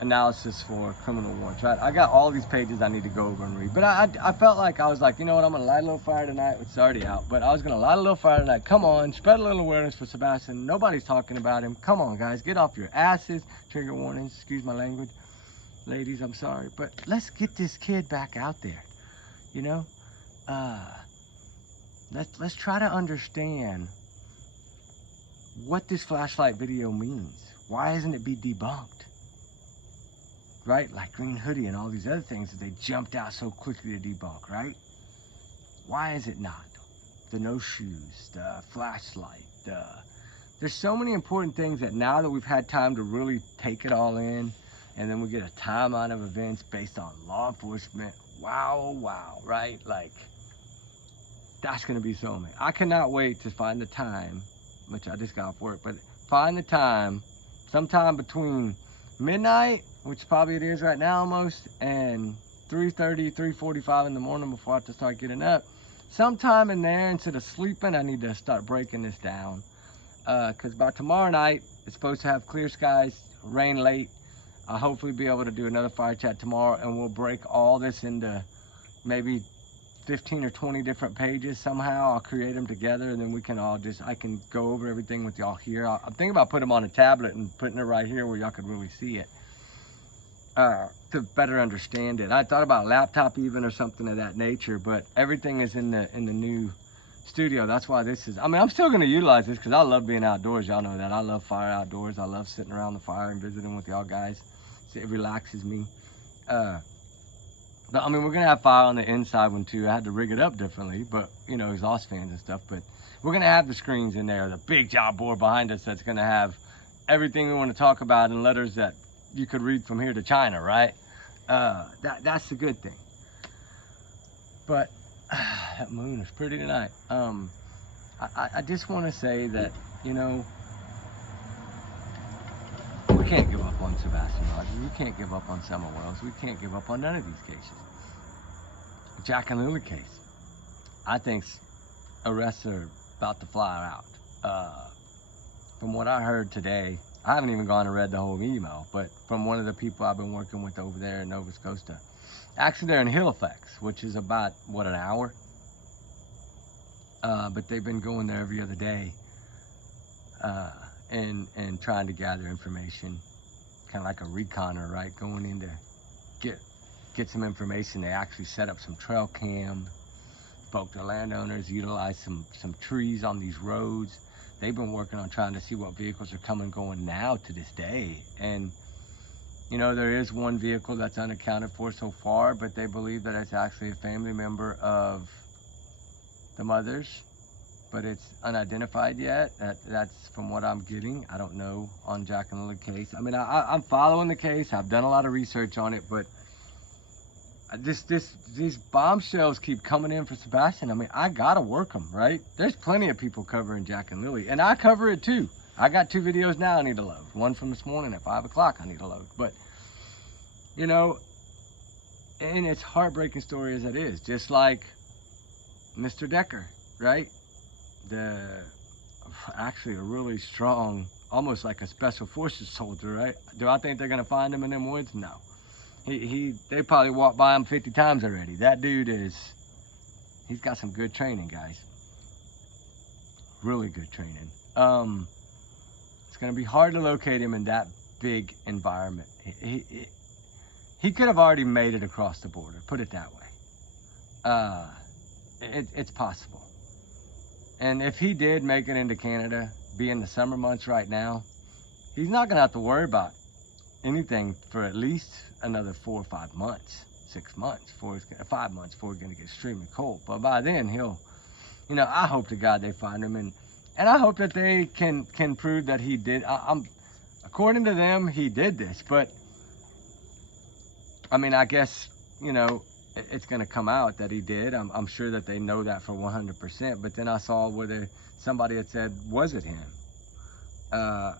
analysis for criminal warrants, right? I got all these pages I need to go over and read. But I felt like I was like, you know what, I'm gonna light a little fire tonight. It's already out, but I was gonna light a little fire tonight. Come on, spread a little awareness for Sebastian. Nobody's talking about him. Come on, guys, get off your asses. Trigger warnings, excuse my language. Ladies, I'm sorry, but let's get this kid back out there, you know? Let's try to understand what this flashlight video means. Why isn't it be debunked? Right? Like Green Hoodie and all these other things that they jumped out so quickly to debunk, right? Why is it not? The no shoes, the flashlight, there's so many important things that now that we've had time to really take it all in, and then we get a timeline of events based on law enforcement, wow, wow, right? Like, that's gonna be so amazing. I cannot wait to find the time, which I just got off work, but find the time sometime between midnight, which probably it is right now almost, and 3:30, 3:45 in the morning before I have to start getting up. Sometime in there, instead of sleeping, I need to start breaking this down. Because by tomorrow night, it's supposed to have clear skies, rain late. I'll hopefully be able to do another fire chat tomorrow, and we'll break all this into maybe 15 or 20 different pages somehow. I'll create them together, and then we can all just, I can go over everything with y'all here. I'm thinking about putting them on a tablet and putting it right here where y'all could really see it, to better understand it. I thought about a laptop even or something of that nature, but everything is in the new studio. That's why this is, I mean, I'm still going to utilize this because I love being outdoors. Y'all know that. I love fire outdoors. I love sitting around the fire and visiting with y'all guys. It relaxes me. But I mean, we're gonna have fire on the inside one too. I had to rig it up differently, but you know, exhaust fans and stuff. But we're gonna have the screens in there, the big job board behind us that's gonna have everything we want to talk about in letters that you could read from here to China, right? That's the good thing. But that moon is pretty tonight. I just want to say that, you know, we can't give up on Sebastian Rogers. We can't give up on Summer Wells. We can't give up on none of these cases. Jack and Lily case, I think arrests are about to fly out. From what I heard today, I haven't even gone and read the whole email, but from one of the people I've been working with over there in Nova Scotia, actually they're in Halifax, which is about, what, an hour? But they've been going there every other day and trying to gather information, kind of like a reconner, right? Going in to get some information. They actually set up some trail cam, spoke to landowners, utilized some trees on these roads. They've been working on trying to see what vehicles are coming and going now to this day. And, you know, there is one vehicle that's unaccounted for so far, but they believe that it's actually a family member of the mother's, but it's unidentified yet. That's from what I'm getting. I don't know on Jack and Lily case. I mean, I'm following the case. I've done a lot of research on it, but these bombshells keep coming in for Sebastian. I mean, I gotta work them, right? There's plenty of people covering Jack and Lily, and I cover it too. I got 2 videos now I need to load. One from this morning at 5 o'clock I need to load. But, you know, and it's heartbreaking story as it is, just like Mr. Decker, right? Actually a really strong, almost like a special forces soldier, right? Do I think they're gonna find him in them woods? No. They probably walked by him 50 times already. That dude he's got some good training, guys. Really good training. It's gonna be hard to locate him in that big environment. He could have already made it across the border, put it that way. It's possible. And if he did make it into Canada, being the summer months right now, he's not gonna have to worry about anything for at least another 4 or 5 months, 6 months, 5 months before it's gonna get extremely cold. But by then he'll, you know, I hope to God they find him, and I hope that they can prove that he did. According to them, he did this, but I mean, I guess, you know, it's going to come out that he did. I'm sure that they know that for 100%. But then I saw where somebody had said, was it him? I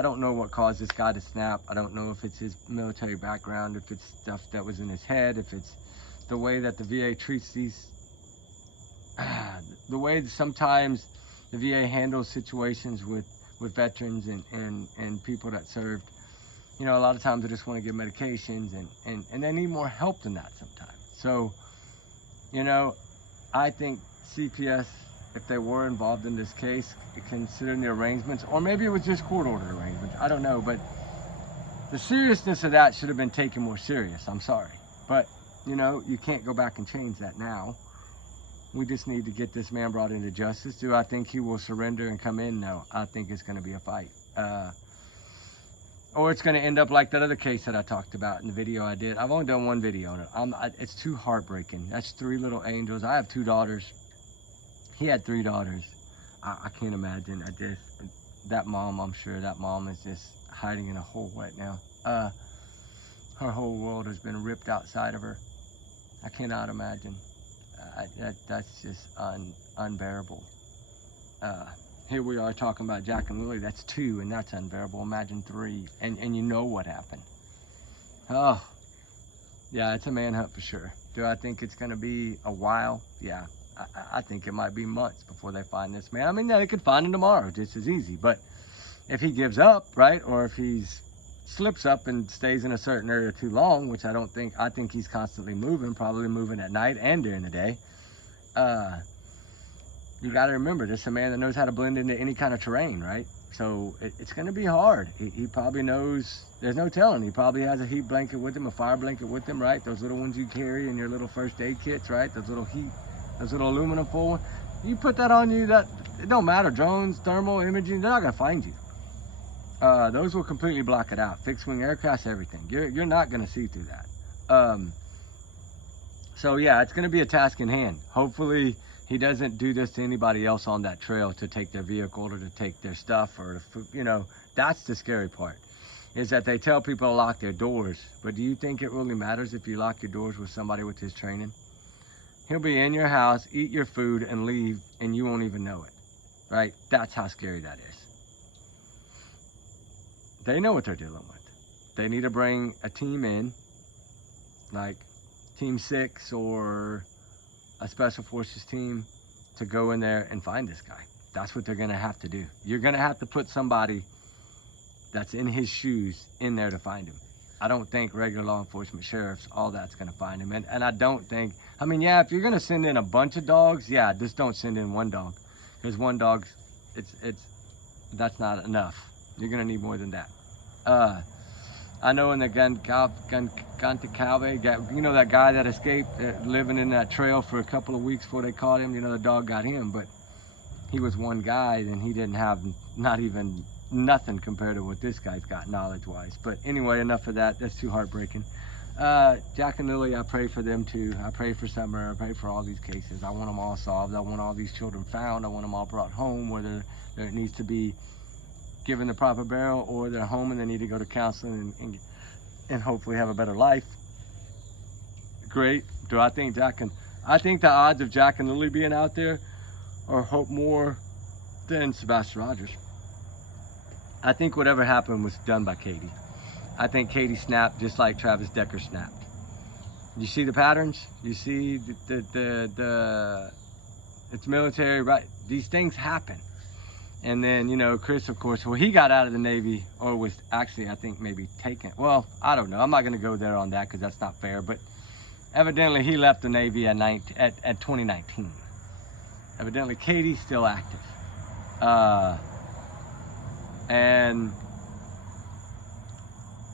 don't know what caused this guy to snap. I don't know if it's his military background, if it's stuff that was in his head, if it's the way that the VA treats these, the way that sometimes the VA handles situations with veterans and people that served. You know, a lot of times they just want to give medications and they need more help than that sometimes. So, you know, I think CPS, if they were involved in this case, considering the arrangements, or maybe it was just court-ordered arrangements, I don't know, but the seriousness of that should have been taken more serious. I'm sorry. But, you know, you can't go back and change that now. We just need to get this man brought into justice. Do I think he will surrender and come in? No, I think it's going to be a fight. Or it's going to end up like that other case that I talked about in the video I did. I've only done 1 video on it. It's too heartbreaking. That's 3 little angels. I have 2 daughters. He had 3 daughters. I can't imagine. That mom, I'm sure that mom is just hiding in a hole right now. Her whole world has been ripped outside of her. I cannot imagine. That's just unbearable. Here we are talking about Jack and Lily. That's 2, and that's unbearable. Imagine 3, and you know what happened. Oh, yeah, it's a manhunt for sure. Do I think it's going to be a while? Yeah, I think it might be months before they find this man. I mean, they could find him tomorrow just as easy, but if he gives up, right, or if he's slips up and stays in a certain area too long, which I think he's constantly moving, probably moving at night and during the day. You got to remember, this is a man that knows how to blend into any kind of terrain, right? So it's going to be hard. He probably knows, there's no telling. He probably has a heat blanket with him, a fire blanket with him, right? Those little ones you carry in your little first aid kits, right? Those little aluminum foil ones. You put that on you, it don't matter. Drones, thermal imaging, they're not going to find you. Those will completely block it out. Fixed wing aircrafts, everything. You're not going to see through that. So yeah, it's going to be a task in hand. Hopefully he doesn't do this to anybody else on that trail, to take their vehicle or to take their stuff, or to, you know, that's the scary part, is that they tell people to lock their doors. But do you think it really matters if you lock your doors with somebody with his training? He'll be in your house, eat your food, and leave, and you won't even know it, right? That's how scary that is. They know what they're dealing with. They need to bring a team in, like Team 6 or a Special Forces team, to go in there and find this guy. That's what they're gonna have to do. You're gonna have to put somebody that's in his shoes in there to find him. I don't think regular law enforcement, sheriffs, all that's gonna find him. And I don't think, I mean, yeah, if you're gonna send in a bunch of dogs, yeah, just don't send in one dog. Because one dog, that's not enough. You're gonna need more than that. I know in the Gantacalve, you know, that guy that escaped, living in that trail for a couple of weeks before they caught him. You know, the dog got him, but he was one guy, and he didn't have not even nothing compared to what this guy's got knowledge-wise. But anyway, enough of that. That's too heartbreaking. Jack and Lily, I pray for them too. I pray for Summer. I pray for all these cases. I want them all solved. I want all these children found. I want them all brought home, whether there needs to be given the proper burial, or they're home and they need to go to counseling and hopefully have a better life. Great. Do I think I think the odds of Jack and Lily being out there are hope more than Sebastian Rogers. I think whatever happened was done by Katie. I think Katie snapped just like Travis Decker snapped. You see the patterns? You see it's military, right? These things happen. And then, you know, Chris, of course, well, he got out of the Navy, or was actually, I think, maybe taken. Well, I don't know. I'm not going to go there on that because that's not fair. But evidently, he left the Navy at 2019. Evidently, Katie's still active. And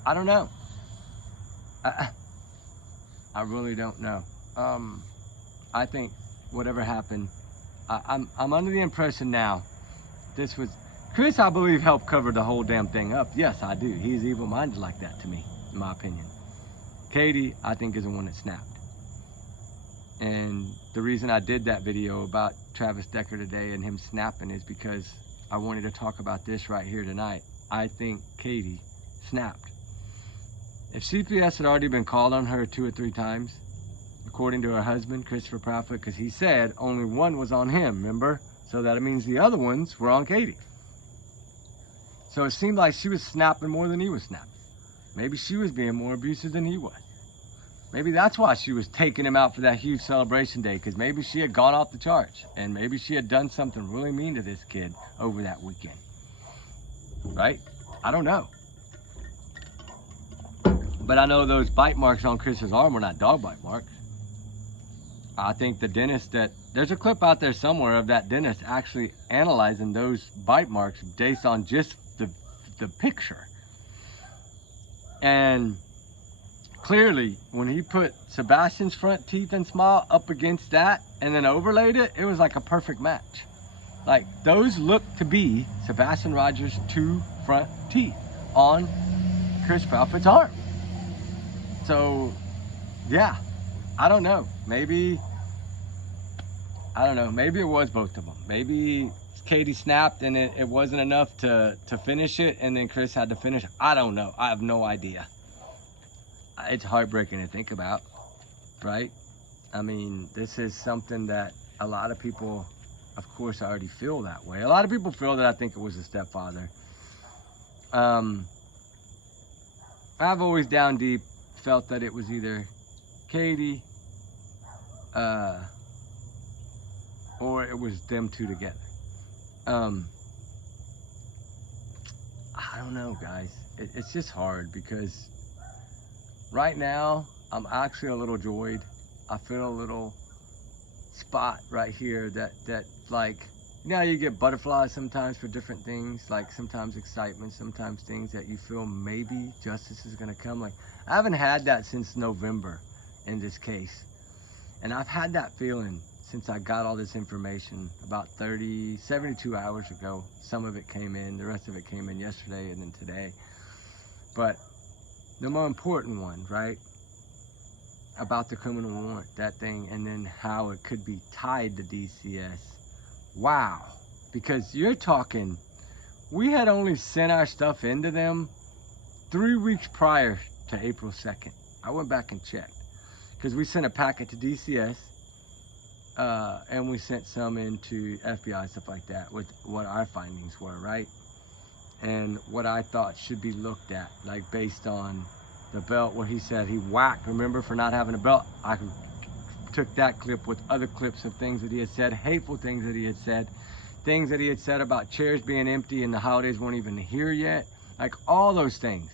I don't know. I really don't know. I think whatever happened, I'm under the impression now, this was, Chris, I believe, helped cover the whole damn thing up. Yes, I do. He's evil-minded like that to me, in my opinion. Katie, I think, is the one that snapped. And the reason I did that video about Travis Decker today and him snapping is because I wanted to talk about this right here tonight. I think Katie snapped. If CPS had already been called on her 2 or 3 times, according to her husband, Christopher Proudfoot, because he said only one was on him, remember? So that means the other ones were on Katie. So it seemed like she was snapping more than he was snapping. Maybe she was being more abusive than he was. Maybe that's why she was taking him out for that huge celebration day, because maybe she had gone off the charts, and maybe she had done something really mean to this kid over that weekend. Right? I don't know. But I know those bite marks on Chris's arm were not dog bite marks. I think the dentist there's a clip out there somewhere of that dentist actually analyzing those bite marks based on just the picture. And clearly, when he put Sebastian's front teeth and smile up against that and then overlaid it, it was like a perfect match. Like, those look to be Sebastian Rogers' 2 front teeth on Chris Proudfoot's arm. So, yeah, I don't know. Maybe, I don't know. Maybe it was both of them. Maybe Katie snapped and it wasn't enough to finish it, and then Chris had to finish. I don't know. I have no idea. It's heartbreaking to think about, right? I mean, this is something that a lot of people, of course, already feel that way. A lot of people feel that I think it was a stepfather. I've always down deep felt that it was either Katie or it was them two together. I don't know, guys. It's just hard because right now I'm actually a little joyed. I feel a little spot right here that like, you know how you get butterflies sometimes for different things, like sometimes excitement, sometimes things that you feel maybe justice is gonna come. Like, I haven't had that since November in this case. And I've had that feeling since I got all this information about 72 hours ago. Some of it came in, the rest of it came in yesterday and then today. But the more important one, right? About the criminal warrant, that thing, and then how it could be tied to DCS. Wow. Because you're talking, we had only sent our stuff into them 3 weeks prior to April 2nd. I went back and checked. Because we sent a packet to DCS, and we sent some into FBI, stuff like that, with what our findings were, right? And what I thought should be looked at, like based on the belt where he said he whacked, remember, for not having a belt. I took that clip with other clips of things that he had said, hateful things that he had said, things that he had said about chairs being empty and the holidays weren't even here yet. Like all those things.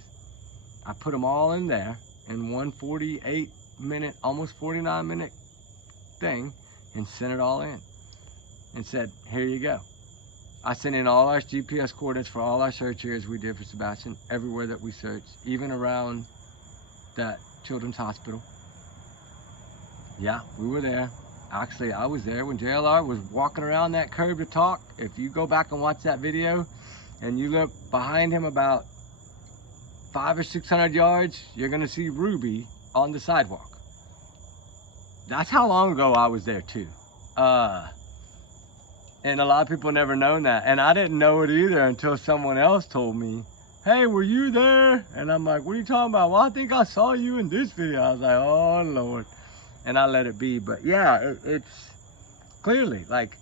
I put them all in there in one 48-minute, almost 49-minute thing and sent it all in and said, here you go. I sent in all our GPS coordinates for all our search areas we did for Sebastian, everywhere that we searched, even around that children's hospital. Yeah, we were there. Actually, I was there when JLR was walking around that curb to talk. If you go back and watch that video and you look behind him about 500 or 600 yards, you're gonna see Ruby on the sidewalk. That's how long ago I was there too. And a lot of people never known that. And I didn't know it either until someone else told me, hey, were you there? And I'm like, what are you talking about? Well, I think I saw you in this video. I was like, oh Lord. And I let it be. But yeah, it's clearly like,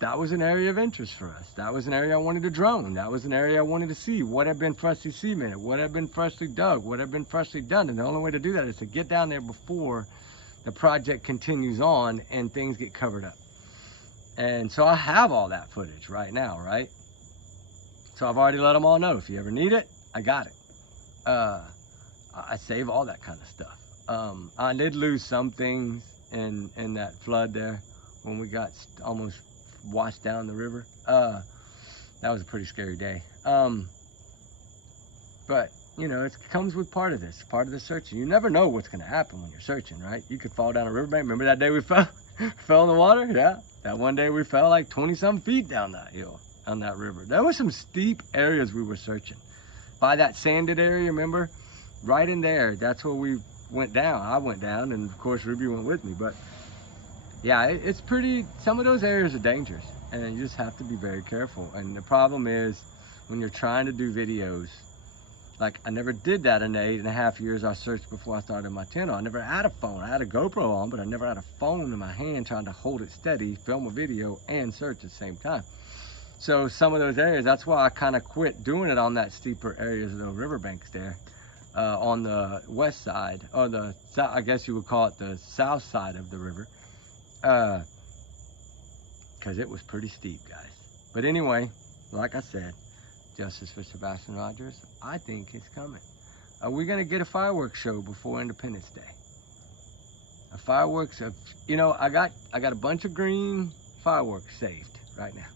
that was an area of interest for us. That was an area I wanted to drone. That was an area I wanted to see. What had been freshly cemented? What had been freshly dug? What had been freshly done? And the only way to do that is to get down there before the project continues on and things get covered up. And so I have all that footage right now, right? So I've already let them all know, if you ever need it, I got it. I save all that kind of stuff. I did lose some things in that flood there when we got almost washed down the river. That was a pretty scary day. But you know, it comes with part of this, part of the searching. You never know what's gonna happen when you're searching, right? You could fall down a riverbank. Remember that day we fell in the water? Yeah, that one day we fell like 20-some feet down that hill, on that river. There were some steep areas we were searching. By that sanded area, remember? Right in there, that's where we went down. I went down, and of course Ruby went with me. But yeah, it's pretty, some of those areas are dangerous, and you just have to be very careful. And the problem is, when you're trying to do videos, like I never did that in the 8.5 years I searched before I started my channel. I never had a phone. I had a GoPro on, but I never had a phone in my hand trying to hold it steady, film a video, and search at the same time. So some of those areas, that's why I kind of quit doing it on that steeper areas of the riverbanks there, on the west side, or the, I guess you would call it the south side of the river, because it was pretty steep, guys. But anyway, like I said, justice for Sebastian Rogers, I think it's coming. Are we gonna get a fireworks show before Independence Day? A fireworks of, you know, I got a bunch of green fireworks saved right now.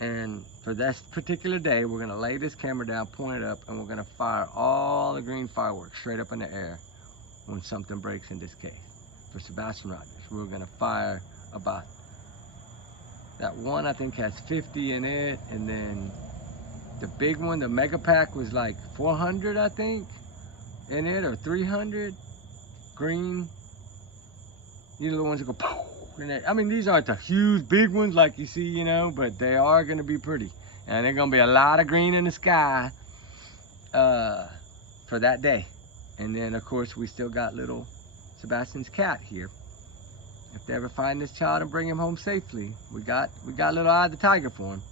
And for this particular day, we're gonna lay this camera down, point it up, and we're gonna fire all the green fireworks straight up in the air when something breaks in this case. For Sebastian Rogers, we're gonna fire about, that one I think has 50 in it, and then the big one, the mega pack, was like 400, I think, in it, or 300 green. These are the ones that go poof. I mean, these aren't the huge big ones like you see, you know, but they are gonna be pretty. And there's gonna be a lot of green in the sky for that day. And then of course we still got little Sebastian's cat here. if they ever find this child and bring him home safely, we got a little eye of the tiger for him.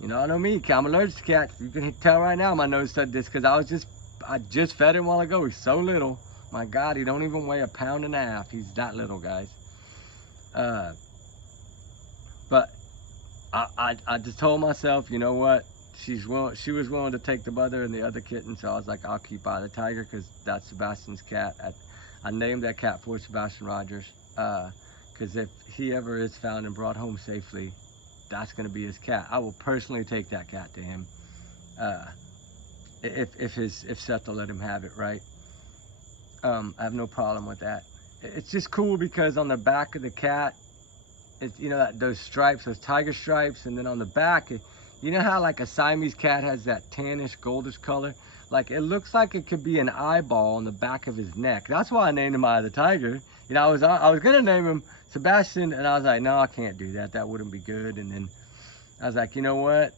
You know, I know me, I'm allergic to cats. You can tell right now my nose started this because I just fed him a while ago. He's so little. My God, he don't even weigh 1.5 pounds. He's that little, guys. But I just told myself, you know what? She was willing to take the mother and the other kitten, so I was like, I'll keep Eye of the Tiger because that's Sebastian's cat. I named that cat for Sebastian Rogers because if he ever is found and brought home safely, that's going to be his cat. I will personally take that cat to him if Seth will let him have it, right? I have no problem with that. It's just cool because on the back of the cat, it's, you know, those stripes, those tiger stripes, and then on the back, you know how like a Siamese cat has that tannish, goldish color? Like it looks like it could be an eyeball on the back of his neck. That's why I named him Eye of the Tiger. You know, I was gonna name him Sebastian, and I was like, no, I can't do that. That wouldn't be good. And then I was like, you know what?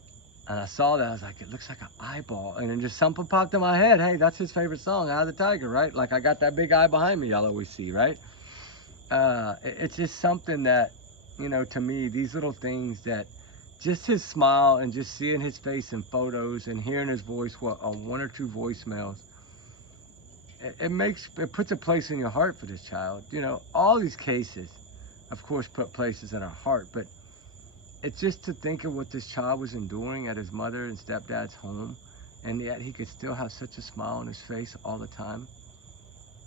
And I saw that, I was like, it looks like an eyeball. And then just something popped in my head. Hey, that's his favorite song, Eye of the Tiger, right? Like I got that big eye behind me y'all always see, right? It's just something that, you know, to me, these little things that just his smile and just seeing his face in photos and hearing his voice on 1 or 2 voicemails, it puts a place in your heart for this child. You know, all these cases, of course, put places in our heart, but it's just to think of what this child was enduring at his mother and stepdad's home, and yet he could still have such a smile on his face all the time.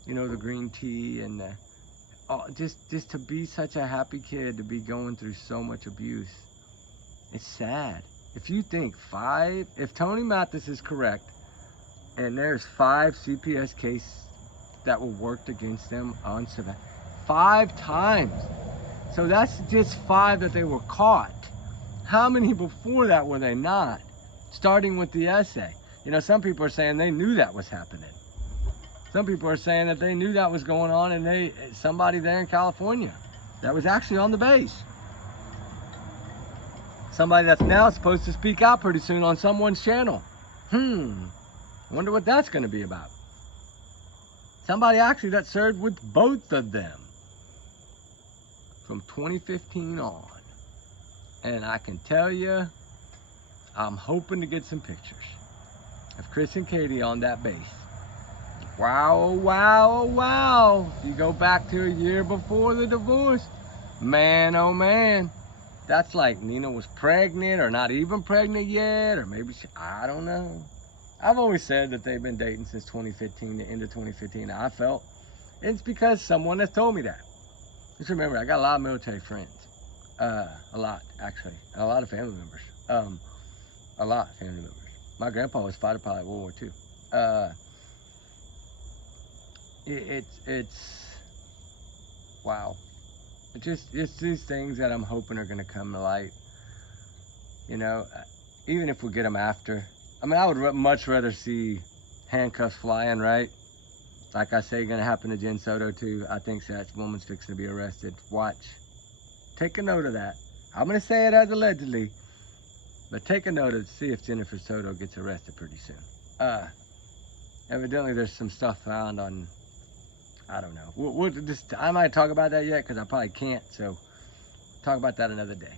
You know, the green tea and just to be such a happy kid, to be going through so much abuse. It's sad. If you think if Tony Mathis is correct, and there's 5 CPS cases that were worked against them on Sebastian, 5 times. So that's just 5 that they were caught. How many before that were they not? Starting with the essay. You know, some people are saying they knew that was happening. Some people are saying that they knew that was going on, and somebody there in California that was actually on the base. Somebody that's now supposed to speak out pretty soon on someone's channel. I wonder what that's going to be about. Somebody actually that served with both of them from 2015 on. And I can tell you, I'm hoping to get some pictures of Chris and Katie on that base. Wow, oh wow, oh wow. If you go back to a year before the divorce, man, oh man. That's like Nina was pregnant or not even pregnant yet, or maybe I don't know. I've always said that they've been dating since 2015, the end of 2015. I felt it's because someone has told me that. Just remember, I got a lot of military friends. A lot, actually. And a lot of family members. A lot of family members. My grandpa was fighter pilot in World War II. It's wow. It's these things that I'm hoping are going to come to light. You know, even if we get them after. I mean, I would much rather see handcuffs flying, right? Like I say, going to happen to Jen Soto too. I think that woman's fixing to be arrested. Watch. Take a note of that. I'm going to say it as allegedly, but take a note of see if Jennifer Soto gets arrested pretty soon. Evidently, there's some stuff found on, I don't know. I might talk about that yet because I probably can't. So talk about that another day.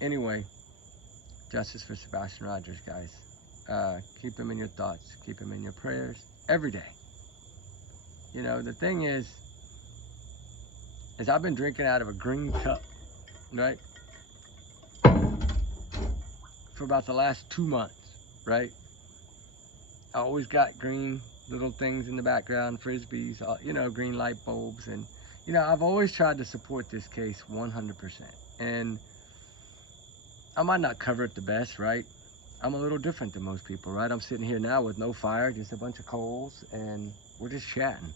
Anyway, justice for Sebastian Rogers, guys. Keep him in your thoughts. Keep him in your prayers every day. You know, the thing is I've been drinking out of a green cup, right? For about the last 2 months, right? I always got green little things in the background, frisbees, you know, green light bulbs. And, you know, I've always tried to support this case 100%. And I might not cover it the best, right? I'm a little different than most people, right? I'm sitting here now with no fire, just a bunch of coals, and we're just chatting.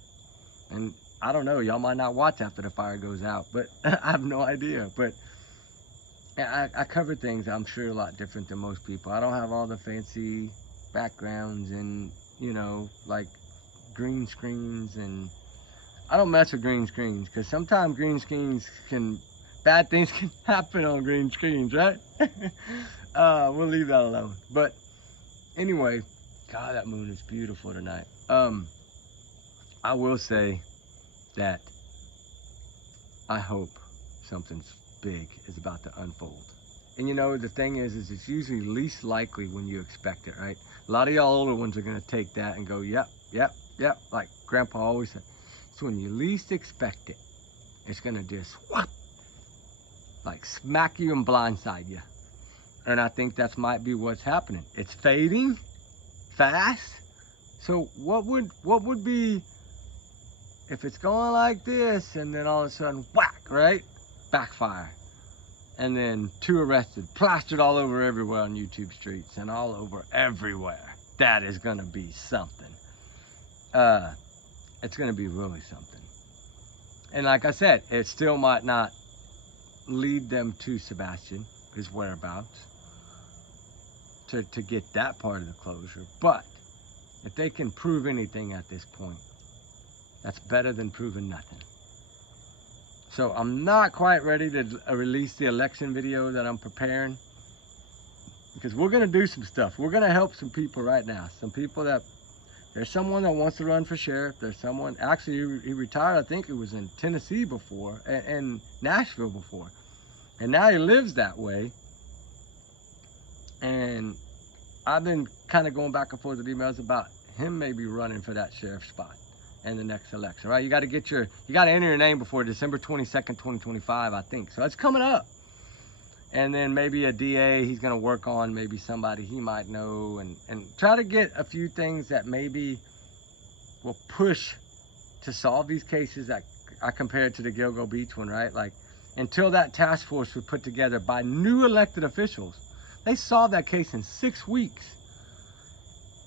And I don't know, y'all might not watch after the fire goes out, but I have no idea. But I cover things, I'm sure, a lot different than most people. I don't have all the fancy backgrounds and, you know, like green screens, and I don't mess with green screens because sometimes green screens bad things can happen on green screens, right? We'll leave that alone. But anyway, God, that moon is beautiful tonight. I will say that I hope something big is about to unfold. And you know, the thing is it's usually least likely when you expect it, right? A lot of y'all older ones are gonna take that and go, yep, yep, yep, like Grandpa always said. So when you least expect it, it's gonna just whoop, like smack you and blindside you. And I think that might be what's happening. It's fading fast. So what would be if it's going like this and then all of a sudden whack, right? Backfire. And then 2 arrested, plastered all over everywhere on YouTube streets and all over everywhere. That is gonna be something. It's gonna be really something. And like I said, it still might not lead them to Sebastian, his whereabouts, to get that part of the closure. But if they can prove anything at this point, that's better than proving nothing. So I'm not quite ready to release the election video that I'm preparing, because we're gonna do some stuff. We're gonna help some people right now. Some people that, there's someone that wants to run for sheriff. There's someone, actually he retired, I think it was in Tennessee before, and Nashville before. And now he lives that way. And I've been kind of going back and forth with emails about him maybe running for that sheriff spot in the next election, right? You got to enter your name before December 22nd, 2025, I think. So it's coming up. And then maybe a DA, he's going to work on maybe somebody he might know and try to get a few things that maybe will push to solve these cases that I compared to the Gilgo Beach one, right? Like, until that task force was put together by new elected officials, they solved that case in 6 weeks.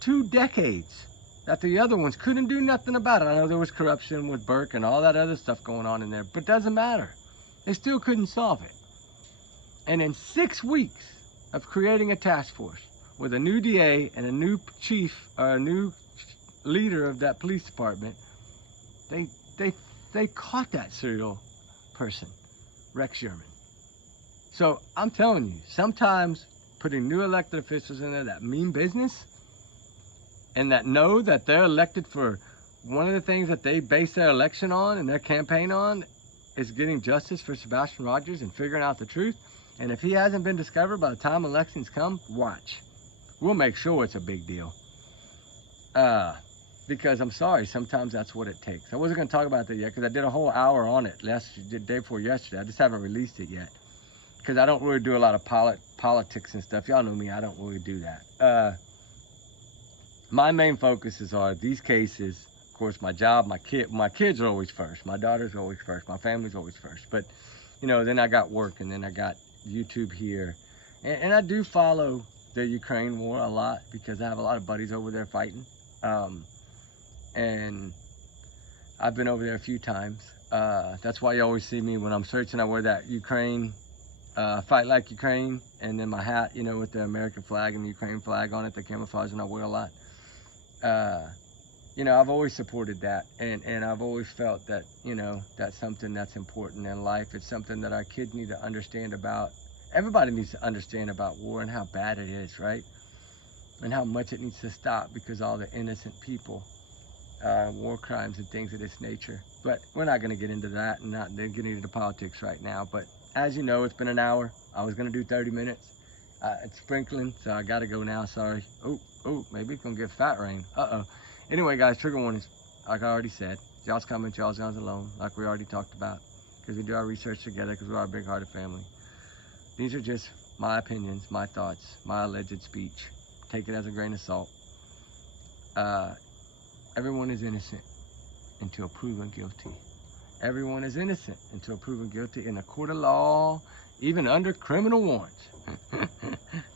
2 decades that the other ones couldn't do nothing about it. I know there was corruption with Burke and all that other stuff going on in there, but it doesn't matter. They still couldn't solve it. And in 6 weeks of creating a task force with a new DA and a new chief, or a new leader of that police department, they caught that serial person, Rex Sherman. So I'm telling you, sometimes putting new elected officials in there that mean business and that know that they're elected for one of the things that they base their election on and their campaign on is getting justice for Sebastian Rogers and figuring out the truth. And if he hasn't been discovered by the time elections come, watch. We'll make sure it's a big deal. Because I'm sorry, sometimes that's what it takes. I wasn't going to talk about that yet because I did a whole hour on it the day before yesterday. I just haven't released it yet because I don't really do a lot of politics and stuff. Y'all know me, I don't really do that. My main focuses are these cases. Of course, my job, my kids are always first. My daughter's always first. My family's always first. But, you know, then I got work and then I got YouTube here. And I do follow the Ukraine war a lot because I have a lot of buddies over there fighting. And I've been over there a few times. That's why you always see me when I'm searching. I wear that Ukraine, Fight Like Ukraine, and then my hat, you know, with the American flag and the Ukraine flag on it, the camouflage, and I wear a lot. You know, I've always supported that, and I've always felt that, you know, that's something that's important in life. It's something that our kids need to understand about. Everybody needs to understand about war and how bad it is, right? And how much it needs to stop because all the innocent people, war crimes and things of this nature. But we're not going to get into that and not get into politics right now. But as you know, it's been an hour. I was going to do 30 minutes. It's sprinkling, so I got to go now. Sorry. Oh, maybe it's going to get fat rain. Uh-oh. Anyway, guys, trigger warnings. Like I already said, y'all's comments, y'all's guns alone, like we already talked about, because we do our research together, because we're a big-hearted family. These are just my opinions, my thoughts, my alleged speech. Take it as a grain of salt. Everyone is innocent until proven guilty. Everyone is innocent until proven guilty in a court of law, even under criminal warrants.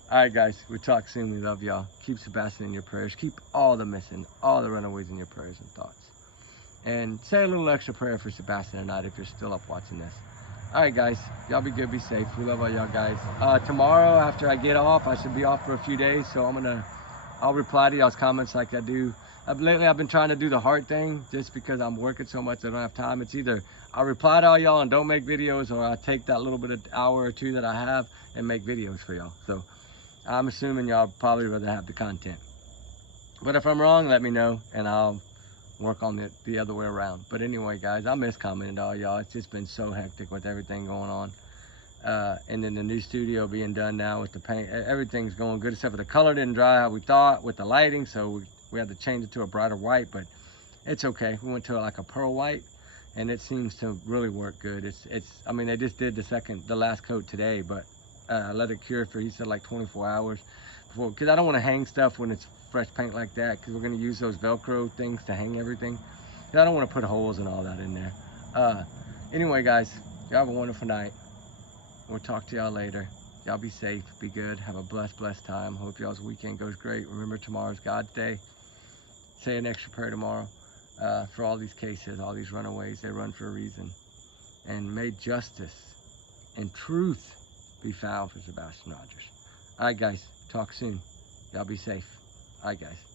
All right, guys, we'll talk soon. We love y'all. Keep Sebastian in your prayers. Keep all the missing, all the runaways in your prayers and thoughts. And say a little extra prayer for Sebastian tonight if you're still up watching this. All right, guys, y'all be good, be safe. We love all y'all guys. Tomorrow, after I get off, I should be off for a few days, so I'll reply to y'all's comments like I do. Lately, I've been trying to do the hard thing just because I'm working so much I don't have time. It's either I reply to all y'all and don't make videos, or I take that little bit of hour or two that I have and make videos for y'all. So I'm assuming y'all probably rather have the content. But if I'm wrong, let me know, and I'll work on the other way around. But anyway, guys, I miss commenting to all y'all. It's just been so hectic with everything going on. And then the new studio being done now with the paint, everything's going good, except for the color didn't dry how we thought with the lighting, so we had to change it to a brighter white, but it's okay. We went to like a pearl white, and it seems to really work good. I mean, they just did the last coat today, but let it cure for, he said, like 24 hours before, because I don't want to hang stuff when it's fresh paint like that, because we're going to use those Velcro things to hang everything. I don't want to put holes and all that in there. Anyway, guys, y'all have a wonderful night. We'll talk to y'all later. Y'all be safe, be good, have a blessed time. Hope y'all's weekend goes great. Remember, tomorrow's God's day. Say an extra prayer tomorrow for all these cases, all these runaways. They run for a reason. And may justice and truth be found for Sebastian Rogers. All right, guys, talk soon. Y'all be safe. All right, guys.